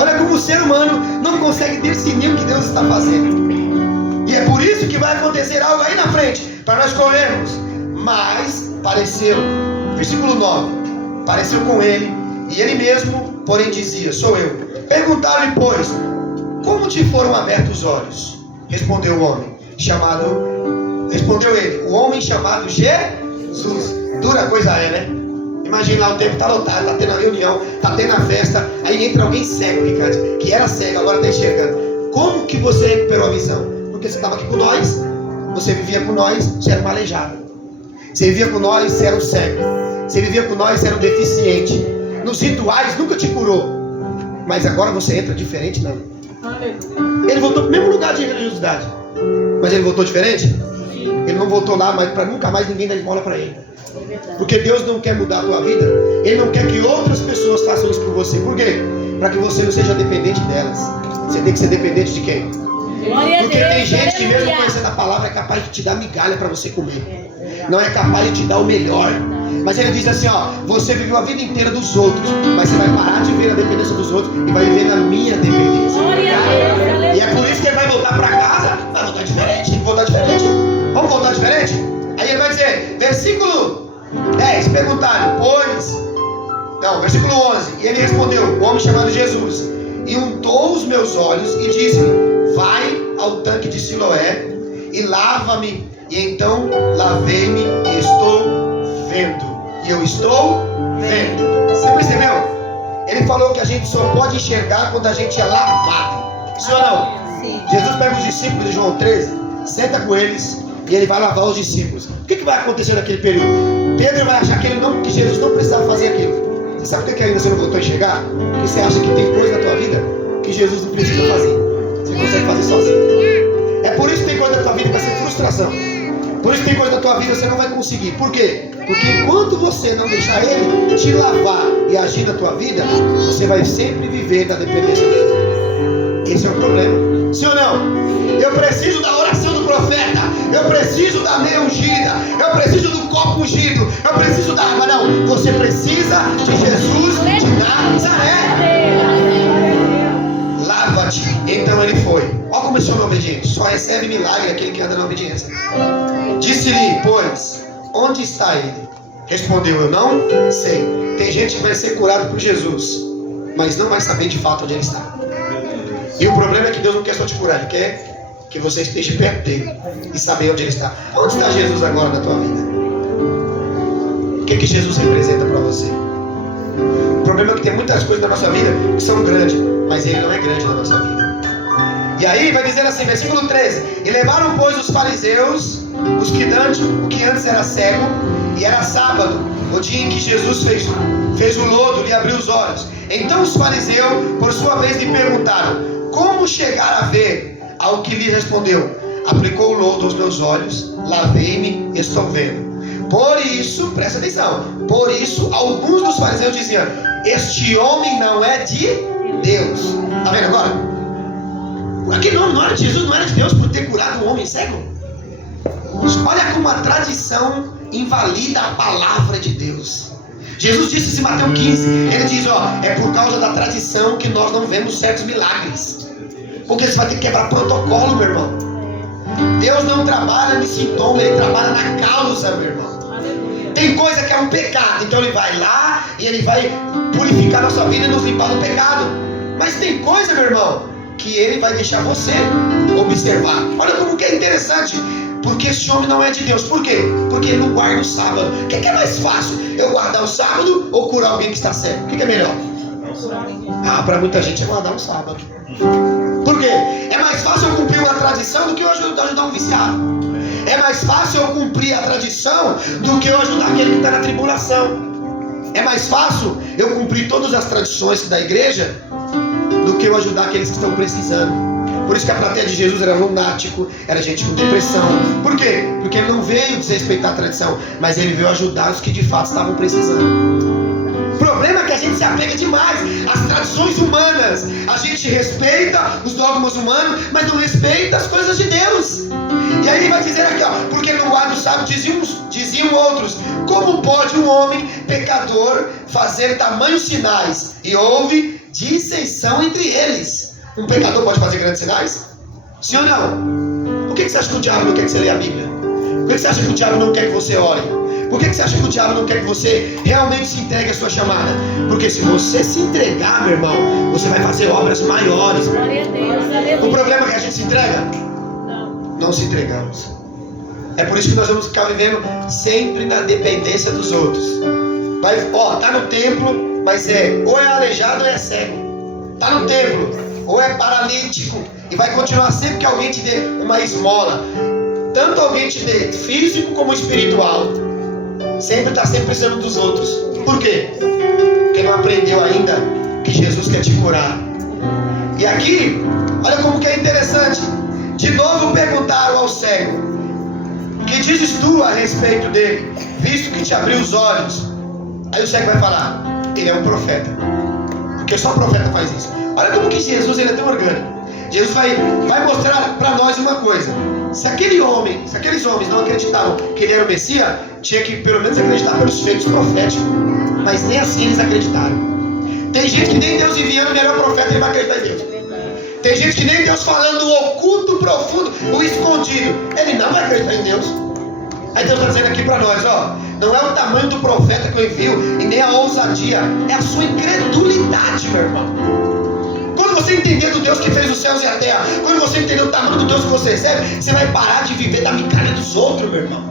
Olha como o ser humano não consegue discernir o que Deus está fazendo. E é por isso que vai acontecer algo aí na frente, para nós corrermos. Mas pareceu, versículo 9, pareceu com ele, e ele mesmo, porém, dizia, sou eu. Perguntaram-lhe, pois, como te foram abertos os olhos? Respondeu o homem, respondeu ele, o homem chamado Jesus. Dura coisa é, né? Imagina lá, o tempo está lotado, está tendo a reunião, está tendo a festa, aí entra alguém cego, Ricardo, que era cego, agora está enxergando. Como que você recuperou a visão? Porque você estava aqui com nós, você vivia com nós, você era um aleijado. Você vivia com nós, você era um cego. Você vivia com nós, você era um deficiente. Nos rituais nunca te curou. Mas agora você entra diferente, não. Ele voltou para o mesmo lugar de religiosidade. Mas ele voltou diferente? Ele não voltou lá para nunca mais ninguém dar esmola para ele. Porque Deus não quer mudar a tua vida. Ele não quer que outras pessoas façam isso por você. Por quê? Para que você não seja dependente delas. Você tem que ser dependente de quem? Glória a Porque Deus, tem gente que mesmo aleluia. conhecendo a palavra é capaz de te dar migalha para você comer. Não é capaz de te dar o melhor. Mas ele diz assim, ó, você viveu a vida inteira dos outros, mas você vai parar de ver a dependência dos outros e vai viver na minha dependência. Glória a Deus, aleluia. E é por isso que ele vai voltar para casa, vai voltar diferente, voltar diferente. Vamos voltar diferente? Aí ele vai dizer, versículo 10, perguntaram, versículo 11, e ele respondeu, o homem chamado Jesus, e untou os meus olhos e disse-me, vai ao tanque de Siloé e lava-me. E então lavei-me e estou vendo. E eu estou vendo. Você percebeu? Ele falou que a gente só pode enxergar quando a gente é lavado. Sim ou não? Sim. Jesus pega os discípulos de João 13, senta com eles e ele vai lavar os discípulos. O que vai acontecer naquele período? Pedro vai achar que Jesus não precisava fazer aquilo. Você sabe por que ainda você não voltou a enxergar? Porque você acha que tem coisa na tua vida que Jesus não precisa fazer. Você consegue fazer sozinho. É por isso que tem coisa na tua vida que vai ser frustração. Por isso que tem coisa na tua vida que você não vai conseguir. Por quê? Porque enquanto você não deixar Ele te lavar e agir na tua vida, você vai sempre viver da dependência dele. Esse é o problema. Sim ou não? Eu preciso da oração do profeta. Eu preciso da meia ungida. Eu preciso do copo ungido. Eu preciso da água. Não. Você precisa de Jesus de Nazaré. Lava-te. Então ele foi. Olha como esse homem é obediente. Só recebe milagre aquele que anda na obediência. Disse-lhe, pois, onde está ele? Respondeu, eu não sei. Tem gente que vai ser curado por Jesus, mas não vai saber de fato onde ele está. E o problema é que Deus não quer só te curar, Ele quer que você esteja perto dele e saber onde ele está. Onde está Jesus agora na tua vida? O que Jesus representa para você? O problema é que tem muitas coisas na nossa vida que são grandes, mas ele não é grande na nossa vida. E aí vai dizer assim, versículo 13: e levaram, pois, os fariseus, o que antes era cego, e era sábado, o dia em que Jesus fez o lodo e abriu os olhos. Então os fariseus, por sua vez, lhe perguntaram, como chegar a ver? Ao que lhe respondeu, aplicou o lodo aos meus olhos, lavei-me e estou vendo. Por isso, presta atenção, por isso alguns dos fariseus diziam, este homem não é de Deus. Está vendo agora? Aquele homem não era de Jesus, não era de Deus por ter curado um homem cego. Olha como a tradição invalida a palavra de Deus. Jesus disse isso em Mateus 15. Ele diz, é por causa da tradição que nós não vemos certos milagres. Porque você vai ter que quebrar protocolo, meu irmão. Deus não trabalha no sintoma, Ele trabalha na causa, meu irmão. Tem coisa que é um pecado, então Ele vai lá e Ele vai purificar nossa vida e nos limpar do pecado. Mas tem coisa, meu irmão, que Ele vai deixar você observar. Olha como que é interessante. Porque esse homem não é de Deus. Por quê? Porque ele não guarda o sábado. O que é mais fácil? Eu guardar o sábado ou curar alguém que está cego? O que é melhor? Para muita gente é guardar o sábado. Por quê? É mais fácil eu cumprir uma tradição do que eu ajudar um viciado. É mais fácil eu cumprir a tradição do que eu ajudar aquele que está na tribulação. É mais fácil eu cumprir todas as tradições da igreja do que eu ajudar aqueles que estão precisando. Por isso que a plateia de Jesus era lunático, era gente com depressão. Por quê? Porque ele não veio desrespeitar a tradição, mas ele veio ajudar os que de fato estavam precisando. O problema é que a gente se apega demais às tradições humanas. A gente respeita os dogmas humanos, mas não respeita as coisas de Deus. E aí ele vai dizer aqui, porque ele não guarda o sábado, diziam outros, como pode um homem pecador fazer tamanhos sinais? E houve dissensão entre eles. Um pecador pode fazer grandes sinais? Sim ou não? Por que você acha que o diabo não quer que você leia a Bíblia? Por que você acha que o diabo não quer que você ore? Por que você acha que o diabo não quer que você realmente se entregue à sua chamada? Porque se você se entregar, meu irmão, você vai fazer obras maiores. Glória a Deus, aleluia. O problema é que a gente se entrega? Não se entregamos. É por isso que nós vamos ficar vivendo sempre na dependência dos outros. Tá no templo, mas ou é aleijado ou é cego. Tá no templo, ou é paralítico, e vai continuar sempre que alguém te dê uma esmola, tanto alguém te dê físico como espiritual, sempre está sempre precisando dos outros. Por quê? Porque não aprendeu ainda que Jesus quer te curar. E aqui, olha como que é interessante. De novo perguntaram ao cego, que dizes tu a respeito dele, visto que te abriu os olhos? Aí o cego vai falar, ele é um profeta, porque só o profeta faz isso. Olha como que Jesus ele é tão orgânico. Jesus vai mostrar para nós uma coisa. Se aqueles homens não acreditavam que ele era o Messias, tinha que pelo menos acreditar pelos feitos proféticos. Mas nem assim eles acreditaram. Tem gente que nem Deus enviando o melhor profeta, ele vai acreditar em Deus. Tem gente que nem Deus falando o oculto, o profundo, o escondido, ele não vai acreditar em Deus. Aí Deus está dizendo aqui para nós, ó, não é o tamanho do profeta que eu envio, e nem a ousadia, é a sua incredulidade, meu irmão. Quando você entender do Deus que fez os céus e a terra, quando você entender o tamanho do Deus que você recebe, você vai parar de viver da migalha dos outros, meu irmão.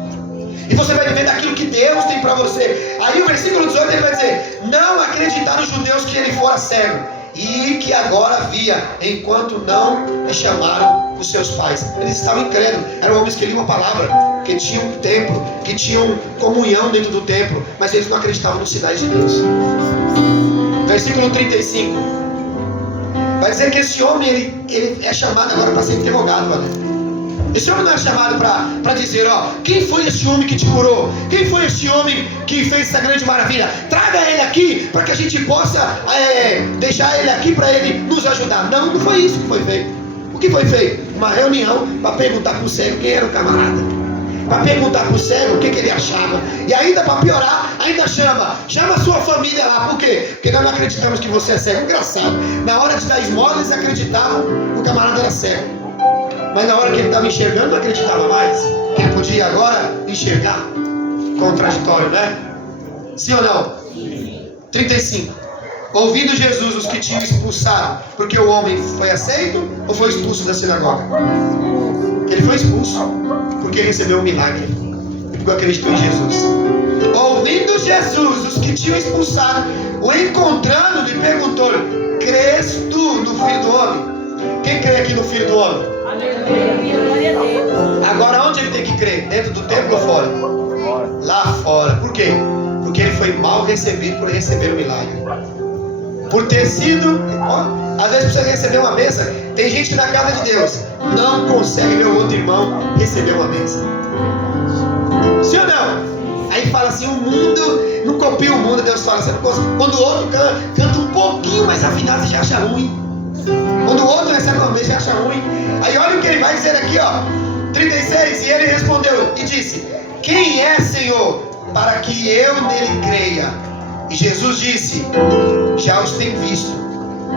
E você vai viver daquilo que Deus tem para você. Aí o versículo 18 ele vai dizer: não acreditaram os judeus que ele fora cego, e que agora via, enquanto não lhe chamaram os seus pais. Eles estavam incrédulos, eram homens que liam a palavra, que tinham um templo, que tinham comunhão dentro do templo, mas eles não acreditavam nos sinais de Deus. Versículo 35 vai dizer que esse homem ele é chamado agora para ser interrogado, valeu? Esse homem não é chamado para dizer, ó, quem foi esse homem que te curou? Quem foi esse homem que fez essa grande maravilha? Traga ele aqui para que a gente possa deixar ele aqui para ele nos ajudar. Não, não foi isso que foi feito. O que foi feito? Uma reunião para perguntar para o cego quem era o camarada, para perguntar para o cego o que ele achava. E ainda para piorar, ainda chama a sua família lá. Por quê? Porque nós não acreditamos que você é cego. Engraçado, na hora de dar esmola eles acreditavam que o camarada era cego, mas na hora que ele estava enxergando não acreditava mais que ele podia agora enxergar. Contraditório, né? Sim ou não? 35. Ouvindo Jesus os que tinham expulsado, porque o homem foi aceito ou foi expulso da sinagoga? Ele foi expulso porque recebeu um milagre, porque acreditou em Jesus. Ouvindo Jesus os que tinham expulsado, o encontrando lhe perguntou: crês tu no Filho do Homem? Quem crê aqui no Filho do Homem? Agora onde ele tem que crer? Dentro do templo ou fora? Lá fora. Por quê? Porque ele foi mal recebido por receber o milagre, por ter sido, ó, às vezes precisa receber uma bênção. Tem gente que na casa de Deus não consegue ver o outro irmão receber uma bênção. Sim ou não? Aí fala assim, o mundo não copia o mundo. Deus fala assim, quando o outro canta um pouquinho mais afinado, você já acha ruim. Quando o outro recebe uma bênção, você acha ruim. Aí olha o que ele vai dizer aqui, ó, 36, e ele respondeu e disse: quem é, Senhor, para que eu nele creia? E Jesus disse: já os tenho visto,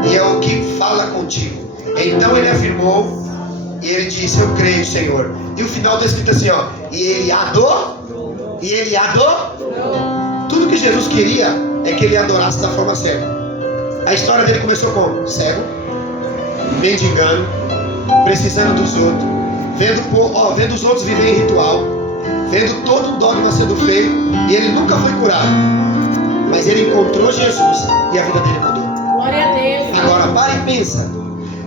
e é o que fala contigo. Então ele afirmou, e ele disse: eu creio, Senhor. E o final está escrito assim, ó, e ele adorou. Tudo que Jesus queria é que ele adorasse da forma certa. A história dele começou como? Cego, mendigando, precisando dos outros, vendo os outros viver em ritual, vendo todo um dogma sendo feito, e ele nunca foi curado. Mas ele encontrou Jesus e a vida dele mudou. Glória a Deus. Agora para e pensa.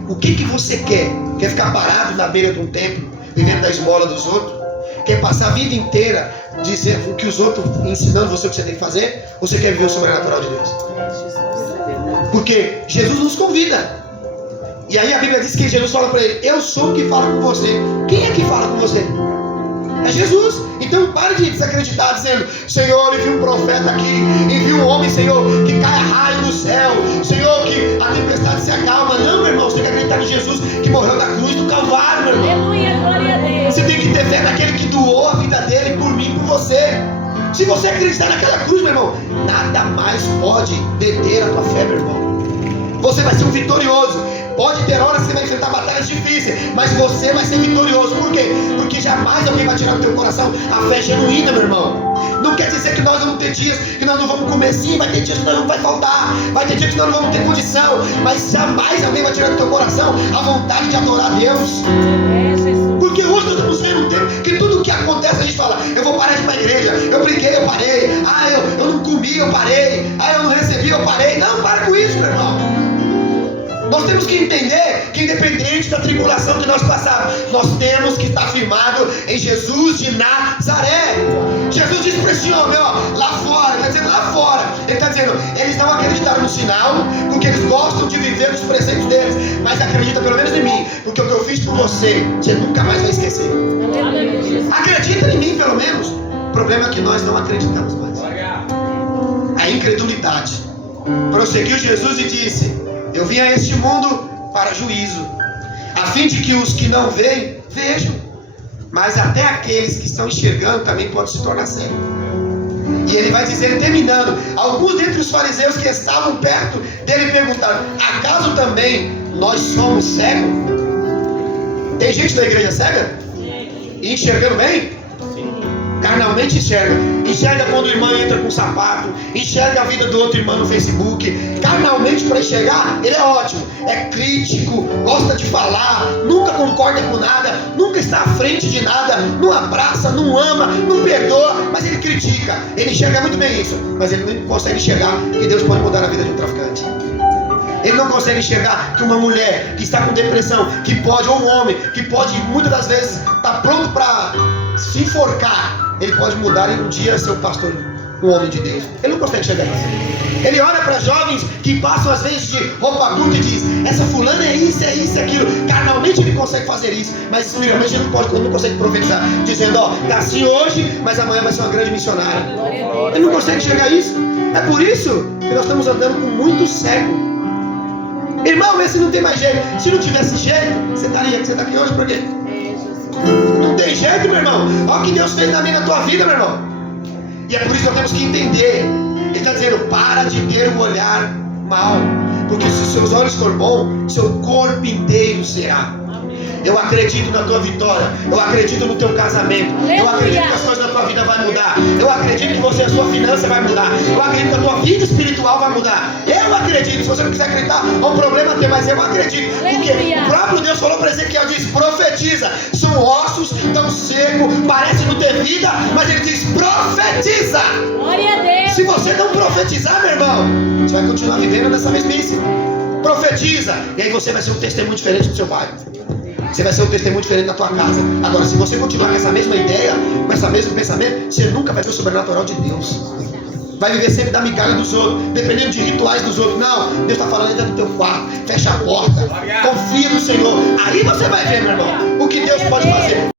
O que você quer? Quer ficar parado na beira de um templo, vivendo da esmola dos outros? Quer passar a vida inteira dizendo o que os outros ensinando você o que você tem que fazer? Ou você quer viver o sobrenatural de Deus? Porque Jesus nos convida. E aí a Bíblia diz que Jesus fala para ele: eu sou o que fala com você. Quem é que fala com você? É Jesus. Então pare de desacreditar dizendo: Senhor, envia um profeta aqui, envia um homem, Senhor, que caia raio do céu, Senhor, que a tempestade se acalma. Não, meu irmão, você tem que acreditar em Jesus que morreu na cruz do Calvário, meu irmão. Aleluia, glória a Deus. Você tem que ter fé naquele que doou a vida dele por mim, por você. Se você acreditar naquela cruz, meu irmão, nada mais pode deter a tua fé, meu irmão. Você vai ser um vitorioso. Pode ter horas que você vai enfrentar batalhas difíceis, mas você vai ser vitorioso. Por quê? Porque jamais alguém vai tirar do teu coração a fé genuína, meu irmão. Não quer dizer que nós vamos ter dias que nós não vamos comer sim, vai ter dias que nós não vai faltar, vai ter dias que nós não vamos ter condição, mas jamais alguém vai tirar do teu coração a vontade de adorar a Deus. Porque hoje nós estamos vendo um tempo que tudo o que acontece a gente fala: eu vou parar de ir para a igreja, eu briguei, eu parei, eu não comi, eu parei, eu não recebi, eu parei. Não, para com isso, meu irmão. Nós temos que entender que independente da tribulação que nós passarmos, nós temos que estar firmados em Jesus de Nazaré. Jesus disse para esse homem, ó, lá fora, ele está dizendo lá fora, ele está dizendo, eles não acreditaram no sinal, porque eles gostam de viver os preceitos deles, mas acredita pelo menos em mim, porque o que eu fiz por você, você nunca mais vai esquecer. Acredita em mim pelo menos. O problema é que nós não acreditamos mais. A incredulidade. Prosseguiu Jesus e disse: eu vim a este mundo para juízo, a fim de que os que não veem, vejam. Mas até aqueles que estão enxergando também podem se tornar cegos. E ele vai dizer, terminando, alguns dentre os fariseus que estavam perto dele perguntaram, acaso também nós somos cegos? Tem gente da igreja cega? E enxergando bem? Carnalmente enxerga quando o irmão entra com sapato, enxerga a vida do outro irmão no Facebook. Carnalmente, para enxergar, ele é ótimo, é crítico, gosta de falar, nunca concorda com nada, nunca está à frente de nada, não abraça, não ama, não perdoa, mas ele critica. Ele enxerga muito bem isso, mas ele não consegue enxergar que Deus pode mudar a vida de um traficante. Ele não consegue enxergar que uma mulher que está com depressão, que pode, ou um homem que pode muitas das vezes estar pronto para se enforcar, ele pode mudar em um dia ser um pastor, um homem de Deus. Ele não consegue enxergar isso. Ele olha para jovens que passam às vezes de roupa curta e diz, essa fulana é isso, aquilo. Carnalmente ele consegue fazer isso, mas espiritualmente ele não consegue profetizar, dizendo, ó, nasci hoje, mas amanhã vai ser uma grande missionária. Ele não consegue enxergar isso. É por isso que nós estamos andando com muito cego. Irmão, esse não tem mais jeito. Se não tivesse jeito, você está aqui hoje por quê? Não tem jeito, meu irmão. Olha o que Deus fez na minha, na tua vida, meu irmão. E é por isso que nós temos que entender. Ele está dizendo, para de ter um olhar mal. Porque se seus olhos forem bons, seu corpo inteiro será. Eu acredito na tua vitória. Eu acredito no teu casamento. Eu acredito que as coisas da tua vida vão mudar. Eu acredito que a sua finança vai mudar. Eu acredito que a tua vida espiritual vai mudar. Eu acredito. Se você não quiser acreditar, é um problema teu, mas eu acredito. Porque o próprio Deus falou para Ezequiel, diz, profetiza. São ossos tão secos, parece não ter vida, mas ele diz, profetiza. Glória a Deus. Se você não profetizar, meu irmão, você vai continuar vivendo nessa mesmice. Profetiza. E aí você vai ser um testemunho diferente do seu pai. Você vai ser um testemunho diferente na tua casa. Agora, se você continuar com essa mesma ideia, com esse mesmo pensamento, você nunca vai ver o sobrenatural de Deus. Vai viver sempre da migalha dos outros, dependendo de rituais dos outros. Não, Deus está falando dentro do teu quarto. Fecha a porta, confia no Senhor. Aí você vai ver, meu irmão, o que Deus pode fazer.